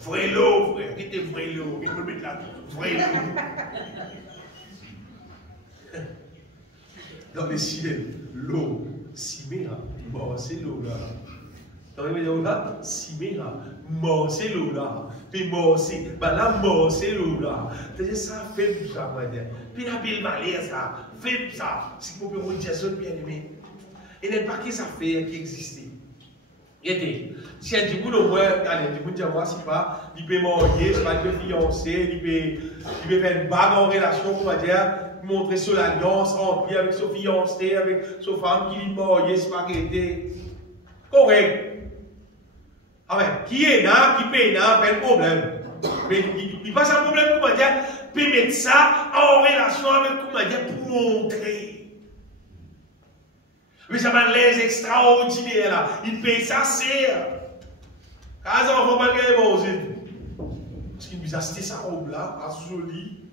Vrai l'eau, frère. Qui était vrai l'eau? Il peut mettre là. Vrai l'eau. Dans les ciels, l'eau, Siméra, mort, c'est l'eau là. Dans les médias là, Siméra, mort, c'est l'eau là. Puis mort, c'est. Ben là, mort, c'est l'eau là. C'est-à-dire, ça fait tout ça, moi, dire. Puis la belle malais, ça. Fait tout ça. C'est pour que vous disiez, bien aimé. Et n'est pas qui ça fait qui existait. Si un petit au moins, allez, du coup, moi, si pas, il peut marier, il peut fiancer, il peut faire une bague en relation, on va dire, montrer sur l'alliance, remplir avec son fiancé, avec sa femme qui lui marier, c'est pas été correct. Ah ben, qui est là, qui paye là, pas de problème. Mais il passe un problème, comment dire, peut mettre ça en relation avec, comment dire, pour montrer. Mais ça va les extraordinaires là. Il paye ça, c'est. Quand ça va pas gagner bon aussi. Parce qu'il nous a acheté sa robe là, à joli.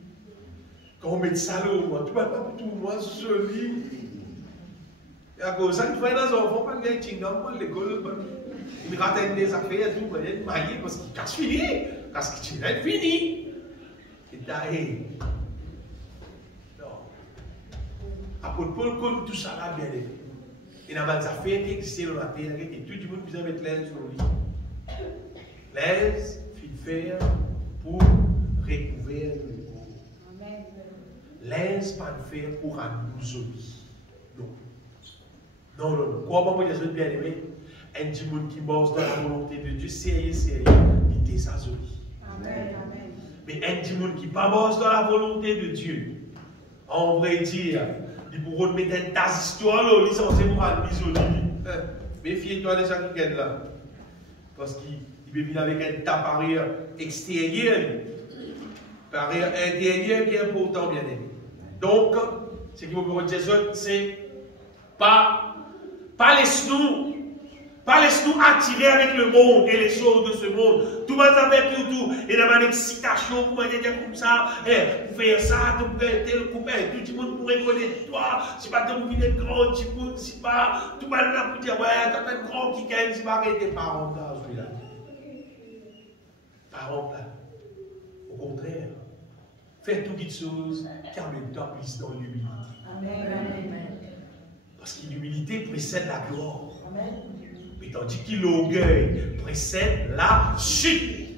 Quand on met ça là, moi, tu vas pas pour tout moi, joli. Et à cause de ça, il faut aller dans les enfants, pas gagner chingam, pas l'école. Il rattrape des affaires et tout, il va être marié parce qu'il casse fini. Parce qu'il est fini. Et d'ailleurs. Non. Apôtre Paul compte tout ça là, bien aimé. Et dans les affaires qui existent dans la terre, et tout le monde peut mettre l'aise sur le lit. L'aise, il fait pour recouvrir le corps. L'aise, pas de faire pour nous joli. Non. Non, non, non. Comment vous dire bien aimé? Un petit monde qui bosse dans la volonté de Dieu, sérieux, il était ça joli. Amen. Mais un petit monde qui ne bosse dans la volonté de Dieu, en vrai dire, il pourra mettre une tasse d'histoire, là, licencié pour un isolé. Méfie-toi de ça qui est là. Parce qu'il peut venir avec un appareil extérieur, appareil intérieur qui est important, bien aimé. Donc, ce qu'il faut dire, c'est pas laisse-nous attirer avec le monde et les choses de ce monde. Tout le monde avec tout. Et dans une excitation, pour dire comme ça, pour faire ça, pour faire tel copain, tout le monde pourrait connaître toi. Si pas de vous êtes grand, si pas, tout le monde là pour dire, ouais, t'as un grand qui gagne, si pas arrêter parents là, celui-là. Parents là. Au contraire, faire toutes les choses qui amènent toi plus dans l'humilité. Amen. Parce que l'humilité précède la gloire. Amen. Mais tandis que l'orgueil précède la chute.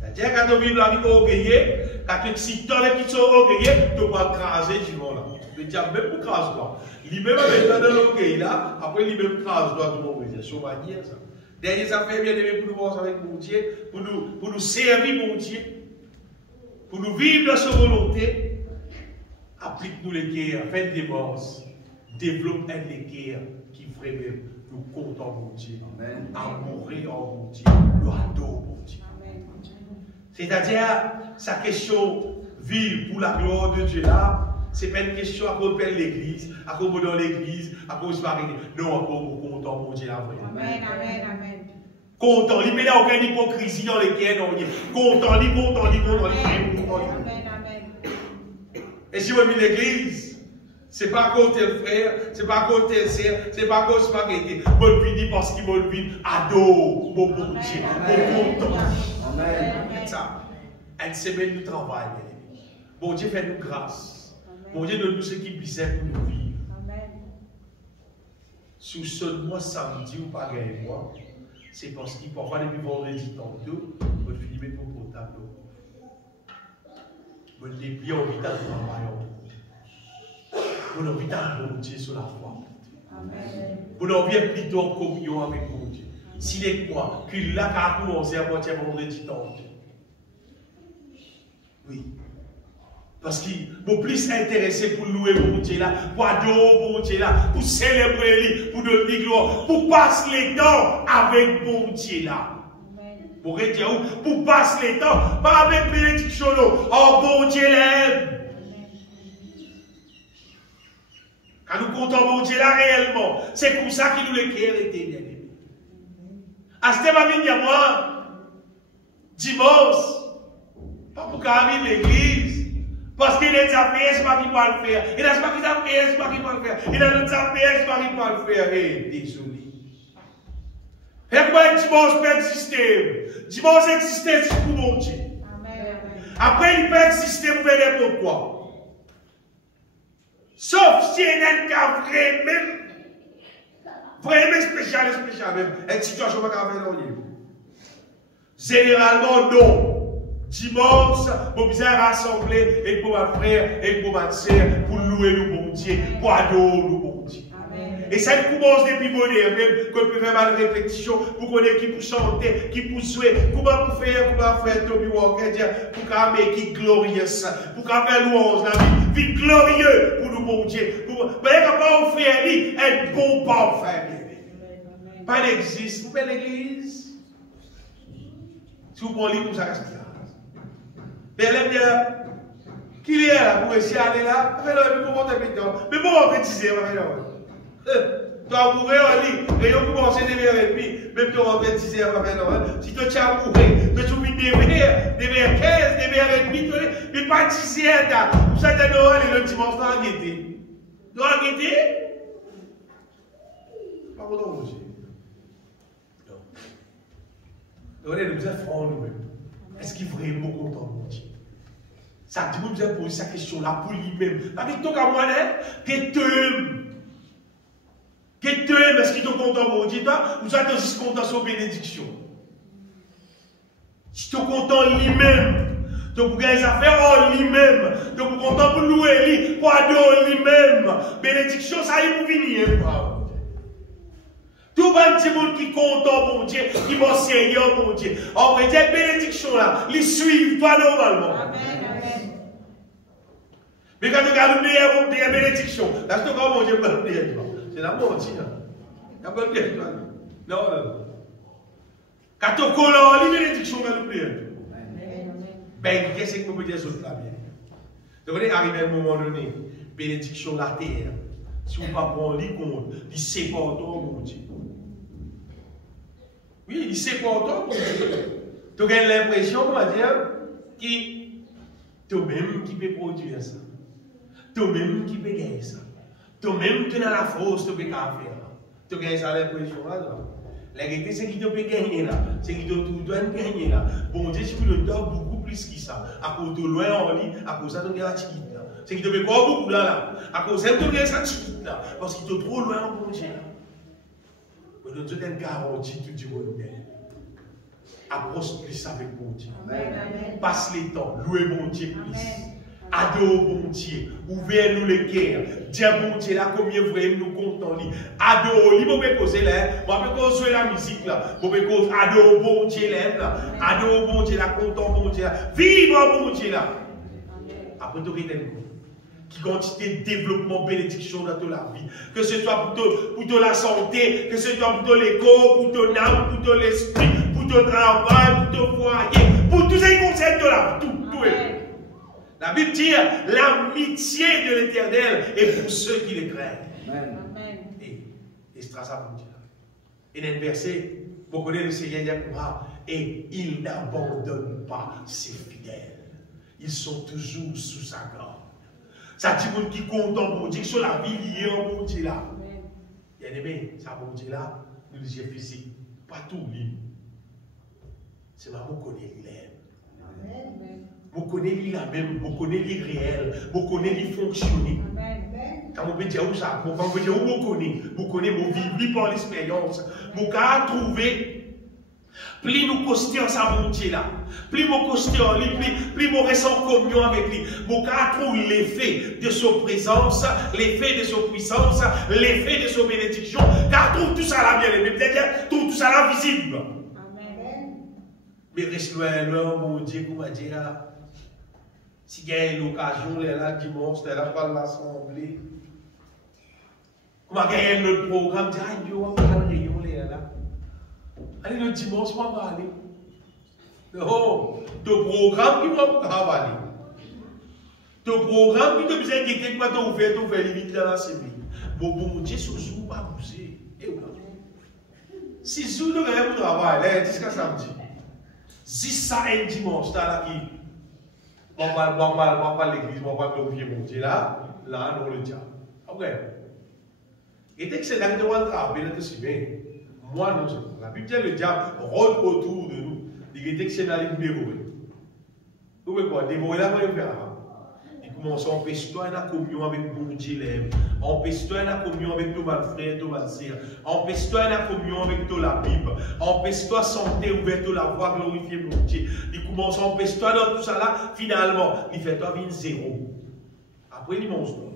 C'est-à-dire quand on vit la vie orgueillée, quand tu excites dans les qui sont orgueillés, tu vas craser du monde là. Le diable même pour craser toi. Lui-même avec dans l'orgueil là, après lui-même crase toi tout le monde. C'est sur manière ça. Dernier affaire bien aimé pour nous voir avec mon Dieu, pour nous servir mon Dieu, pour nous vivre dans sa volonté. Applique-nous les guerres, faites des morts, développe un des guerres qui ferait même. Nous comptons mon Dieu, amourer en mon Dieu, nous adorons mon Dieu. C'est-à-dire, sa question vivre pour la gloire de Dieu là, ce n'est pas une question à cause de l'église, à cause dans l'église, à cause de l'arrêter. Non, encore nous comptons mon Dieu là. Amen. Content, il n'y a aucune hypocrisie dans les guerres, non. Content. Et si vous venez l'église, c'est pas à cause de frère, c'est pas à cause de sœur, c'est pas à cause de spaghetti. Bon vini parce qu'il bon vini, adore, bon Dieu, bon content. Amen. Ça, une semaine de travail, bon Dieu fait nous grâce. Bon Dieu donne nous ce qui bizarre pour nous vivre. Si seulement samedi ou pas gagner moi, c'est parce qu'il parfois depuis vendredi tantôt, votre filmer pour portable. Votre déplier en vital travail. Vous n'avez pas de Dieu sur la foi. Vous n'avez plutôt en communion avec mon Dieu. s'il est quoi, qu'il a qu'à commencer à partir de vendredi temps. Oui. Parce qu'il est plus intéressé pour louer mon Dieu là, pour adorer mon Dieu là, pour célébrer lui, pour donner gloire, pour passer les temps avec mon Dieu là. Pour dire où, pour passer les temps, pas avec bénédiction, oh bon Dieu l'aime. Quand nous comptons mon Dieu là réellement, c'est comme ça qu'il nous le cœur était bien aimé. À ce moment là, moi, dimanche, pas pour qu'à l'église. Parce qu'il est affaires, c'est pas qui va le faire. Il a pas qui affaires, c'est pas qui va le faire. Il a d'autres affaires, c'est pas qui va le faire. Eh, désolé. Et quoi, dimanche peut exister. Dimanche exister, c'est pour mon Dieu. Après, il peut exister pour faire n'importe quoi. Sauf si il y a un cas vraiment spécial même. Une situation pas qu'à faire dans le livre. Généralement, non. Dimanche, pour bien rassembler et pour ma frère et pour ma soeur, pour louer le bon Dieu, pour adorer le bon Dieu. Et ça commence depuis bonheur, même qu'on peut faire mal de répétition, pour qu'on ait qui pour chanter, qui pour jouer, comment pour faire Tommy Walker, pour qu'on ait qui glorieux, pour qu'on faire louange la vie glorieux pour le bon Dieu. Pour qu'on offrir lui un bon parfum. Pas d'existe, vous faites l'église. Si vous prenez pour ça, mais elle aime bien qu'il est là pour essayer d'aller là. Mais bon, rentrer maintenant. Mais bon, rentrer 10 heures. Tu vas mourir en lit. Et on commence à 9h30. Même tu rentres 10 heures. Si tu tiens à mourir, tu vas finir 9h15, 9h30. Mais pas 10 heures. Pour ça, tu as Noël et le dimanche, tu vas guetter. Tu vas guetter? Pas pour nous, monsieur. Non. Nous sommes francs nous-mêmes. Est-ce qu'il est vraiment content mon Dieu? Ça dit, vous avez posé sa question-là pour lui-même. Avec ton camarade, qu'est-ce que tu aimes? Est-ce qu'il est content mon Dieu? Vous êtes aussi content sur bénédiction. Si tu es content lui-même, tu peux gagner des affaires en lui-même, tu es content pour louer lui, pour adorer lui-même. Bénédiction, ça y est pour venir. Tout le monde qui est content, mon Dieu, qui va s'enseigner, mon Dieu. En vrai, des bénédictions là, ils suivent pas normalement. Amen. Mais quand tu regardes les bénédictions, là, je te dis, mon Dieu, c'est la mort, il n'y a pas de bien. Non. Quand tu colles les bénédictions, tu vas l'oublier. Ben, qu'est-ce que vous pouvez dire sur la bien? Donc, on est arrivé à un moment donné, bénédiction la terre. Si on ne prend pas les comptes, il sait pas autant, mon Dieu. Oui, il sait pas autant, mon Dieu. Tu as l'impression, on va dire, que toi-même qui peux produire ça. Toi-même qui peux gagner ça. Toi-même tu es dans la force, tu peux faire. Tu gagnes ça l'impression là. La vérité, c'est qui te peut gagner là. C'est qui te doit gagner là. Bon Dieu, si tu le donnes beaucoup plus que ça. À cause de loin en lit, à cause de ça, tu gagnes la ticket là. C'est qui te peut pas beaucoup là. À cause de ça, tu gagnes sa ticket là. Parce qu'il est trop loin en bon Dieu. Mais Dieu t'a garanti tout du monde gagne. Approche plus avec bon Dieu. Passe les temps, louez bon Dieu plus. Adore bon Dieu, ouvrez-nous les cœurs. Dis bon Dieu là, combien vous voyez nous comptons. Adore, il faut causer là, moi je peux causer la musique là, je peux causer adore bon Dieu là, adore bon Dieu là, content bon Dieu là, vive bon Dieu là. Après tout, qui continue de développement, bénédiction dans toute la vie. Que ce soit pour la santé, que ce soit pour l'écho, pour ton âme, pour ton esprit, pour ton travail, pour ton foyer, pour tous ces concepts de la vie, tout est. La Bible dit l'amitié de l'Éternel est pour ceux qui les craignent. Amen. Et c'est ça pour Dieu. Et dans le verset, vous connaissez le Seigneur Yacoub, et il n'abandonne pas ses fidèles. Ils sont toujours sous sa garde. Ça dit monde qui compte en bon Dieu, sur la vie liée en bon Dieu là. Bien aimé, ça bon Dieu là, nous disons physique, pas tout libre. C'est ma vous connaissez l'aime. Vous connaissez la même, vous connaissez les réels, vous connaissez les fonctionner. Quand vous pouvez dire où ça, vous pouvez dire où vous connaissez, vous vivez par l'expérience. Vous pouvez trouver. Plus nous costons ça, mon Dieu là. Plus nous costons, plus nous restons en communion avec lui. Vous trouvez l'effet de sa présence, l'effet de sa puissance, l'effet de sa bénédiction. Car trouve tout ça là bien aimé. Peut-être tout tout ça là visible. Amen. Mais reste loin, mon Dieu, comment dire, si il y a l'occasion, là, dimanche, là, pas l'assemblée. Comment il y a notre programme, dire, ah, Dieu, on va faire le rayon, là. Allez, le dimanche, on va aller. Non, le programme qui va aller. Le programme qui te besoin de quelque part ouvert, limite dans la semaine. Bon Dieu, ce jour, pas bouger. Si jour, nous allons travailler, jusqu'à samedi. Si ça est dimanche, là, qui. On va l'église, on va glorifier mon Dieu là, non, le diable. Ok. Et dès que c'est là que tu vas travailler, c'est bien. Moi, non, la Bible dit le diable rôde autour de nous. Il dit que c'est là qu'il nous dévorer. Vous voyez quoi? Dévorer là, vous faire. Il commence à empêcher-toi la communion avec mon Dieu. Empêche-toi la communion avec ton frère, ton sœur. Empêche-toi la communion avec toi la Bible. Empêche-toi santé ouverte la voix glorifier mon Dieu. Il commence à empêcher-toi dans tout ça là. Finalement, il fait toi vivre zéro. Après, il mange toi.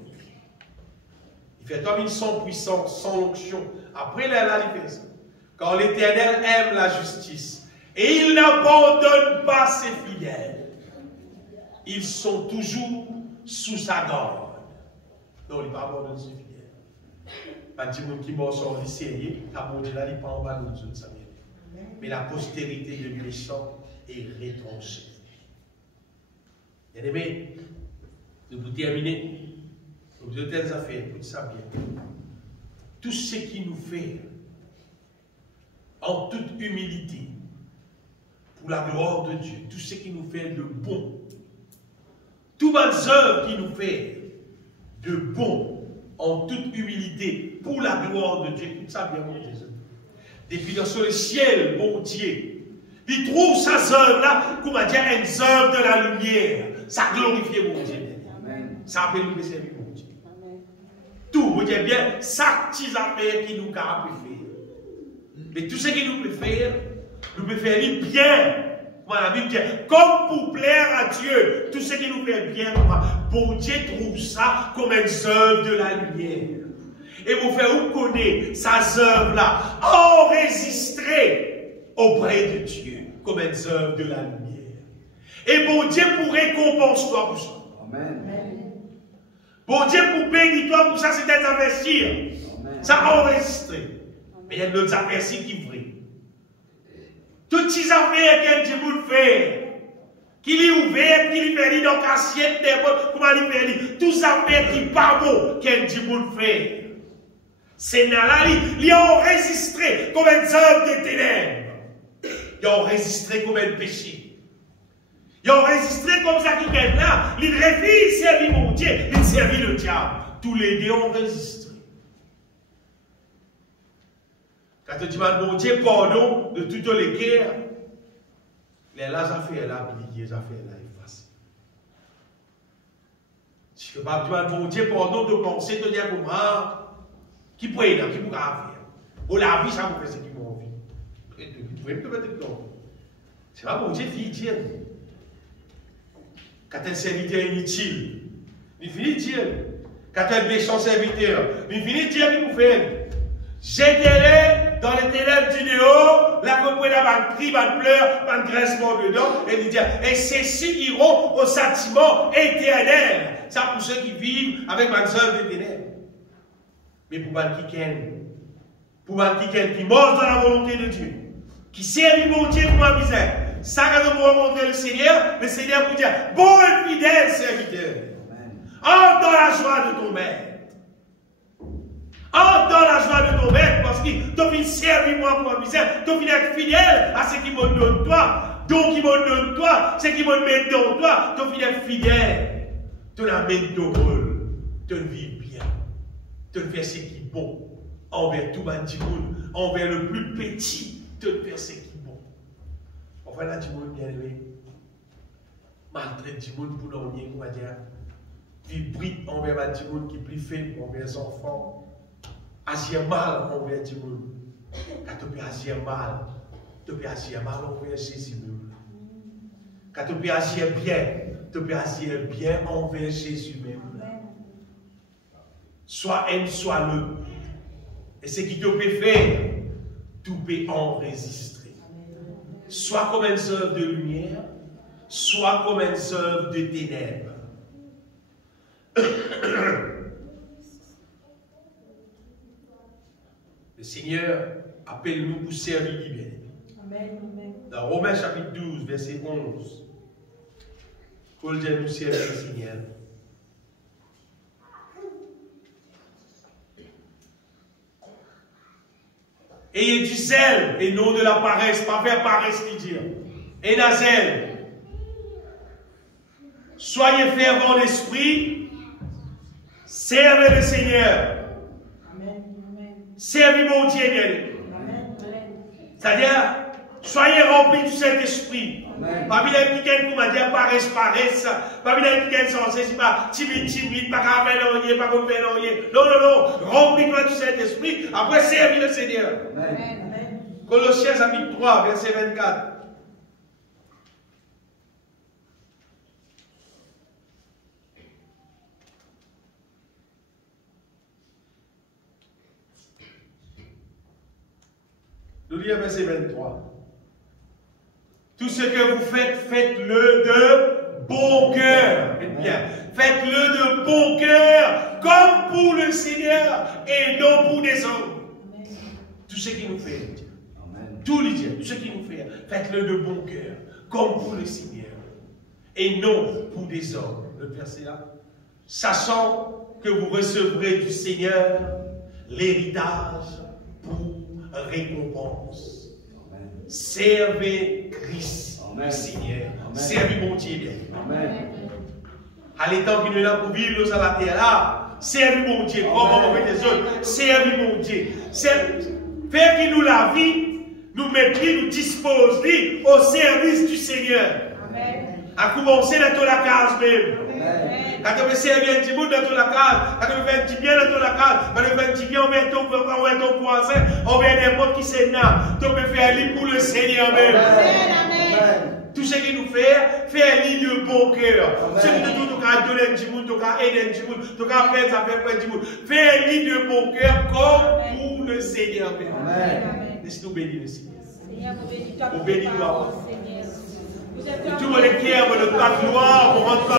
Il fait toi vivre sans puissance, sans onction. Après, là, il fait ça. Quand l'Éternel aime la justice et il n'abandonne pas ses fidèles, ils sont toujours sous sa garde. Non, il ne va pas abandonner ses fidèles. Pas de monde qui m'a sorti sérieux, abandonné là, il n'est pas en bas de nous, ça vient. Mais la postérité de méchant est retranchée. Bien aimé, nous pour terminer, nous de telles affaires, tout ça bien. Tout ce qui nous fait en toute humilité, pour la gloire de Dieu, tout ce qui nous fait de bon, toutes les œuvres qui nous fait de bon, en toute humilité, pour la gloire de Dieu, tout ça bien, mon Dieu. Depuis dans le ciel, mon Dieu, il trouve sa œuvre là, comme dire, une œuvre de la lumière, ça glorifie mon Dieu. Amen. Ça appelle nous servir mon Dieu. Amen. Tout, vous dites bien, ça, petite affaire qui nous a pu faire. Mais tout ce qui nous peut faire bien. Moi, la Bible dit, comme pour plaire à Dieu, tout ce qui nous fait bien, bon Dieu trouve ça comme une œuvre de la lumière. Et vous faites vous connaître sa œuvre-là, enregistrée auprès de Dieu, comme une œuvre de la lumière. Et bon Dieu pour récompenser toi pour ça. Amen. Bon Dieu pour bénir toi pour ça, c'est d'être investir. Ça enregistré. Mais il y a d'autres affaires qui vrillent. Toutes ces affaires qu'un Dieu fait, qui lui ouvert, qui lui fait dans l'assiette des bonnes, comment il fait, toutes ces affaires qui pas bon qu'un Dieu fait. C'est là, il a enregistré comme une œuvre de ténèbres. Il a enregistré comme un péché. Il a enregistré comme ça qui est là. Il refuse servir mon Dieu, il servit le diable. Tous les deux ont enregistré. Quand tu demandes mon Dieu pardon de toutes les guerres, les affaires là, oubliées, les affaires là, effacées. Si tu demandes mon Dieu pardon de penser, de dire comment, qui pourrait être, qui pourrait faire. Ou la vie, ça vous fait ce qui m'a envie. Vous pouvez me mettre dedans. C'est pas mon Dieu, fille Dieu. Quand un serviteur inutile, il finit Dieu. Quand un méchant serviteur, il finit Dieu qui vous fait. Jetez-les dans les ténèbres du dehors, la comprenez pas de cri, pas de pleurs, pas de graissement dedans, et il dit, et ceux-ci iront au châtiment éternel. Ça pour ceux qui vivent avec ma œuvre des ténèbres. Mais pour les qui mangent dans la volonté de Dieu, qui servent mon Dieu pour ma misère, ça quand nous rencontrer le Seigneur vous dit, bon et fidèle serviteur, entre dans la joie de ton maître. Entre dans la joie de ton maître, parce que tu viens servir moi pour ma misère, tu viens être fidèle à ce qui me donne toi, donc qui me donne toi, ce qui me met dans toi, tu viens être fidèle. Tu l'amènes ton rôle, tu vis bien, tu fais ce qui est bon, envers tout le monde, envers le plus petit, tu fais ce qui est bon. Enfin, là, du monde bien aimé, maltraite du monde pour dormir, on va dire, vibre envers du monde qui est plus faible envers les enfants. Agir mal envers du monde. Quand tu peux agir mal envers Jésus même. Quand tu peux agir bien, tu peux agir bien envers Jésus même. Soit aime, soit le. Et ce qui te peut faire, tout peut enregistrer. Soit comme une œuvre de lumière, soit comme une œuvre de ténèbres. Le Seigneur appelle-nous pour servir lui bien. Dans Romains chapitre 12, verset 11, Paul dit nous servir le Seigneur. Ayez du zèle et non de la paresse, pas faire paresse, qui dit. Et la zèle. Soyez fervents d'esprit, servez le Seigneur. Servez mon Dieu bien. C'est-à-dire, soyez remplis du Saint-Esprit. Pas bien quelqu'un qui m'a dit paresse, paresse. Pas bien quelqu'un censé, c'est pas timide, pas qu'à faire l'oreiller, pas qu'à faire l'oreiller. Non, non, non. Remplis-toi du Saint-Esprit. Après, servis le Seigneur. Colossiens chapitre 3, verset 24. Nous lisons verset 23. Tout ce que vous faites, faites-le de bon cœur. Faites-le de bon cœur, comme pour le Seigneur et non pour des hommes. Tout ce qui nous fait, tout ce qui nous fait, faites-le de bon cœur, comme pour le Seigneur et non pour des hommes. Le verset là. Sachant que vous recevrez du Seigneur l'héritage pour récompense. Servez Christ, le Seigneur. Servez mon Dieu bien. À l'état qui nous est là pour vivre sur la terre là, servez mon Dieu. Comment on fait des autres? Servez mon Dieu. Faire qu'il nous la vie, nous mettre, nous dispose au service du Seigneur. À commencer dans la case même. Quand on veut servir un petit bout dans la case, quand on veut faire un petit bien dans la case, quand on veut faire un petit bien, on met ton voisin, on met n'importe qui c'est là. Donc on peut faire l'île pour le Seigneur même. Tout ce qu'il nous fait, faire l'île de bon cœur. Ce qui nous dit, on va donner un petit bout, on va aider un petit bout, on va faire ça, faire un petit bout. Faire l'île de bon cœur comme pour le Seigneur même. Laisse-nous bénir le Seigneur. Nous bénissons. Tout le monde est fier de notre gloire pour rentrer.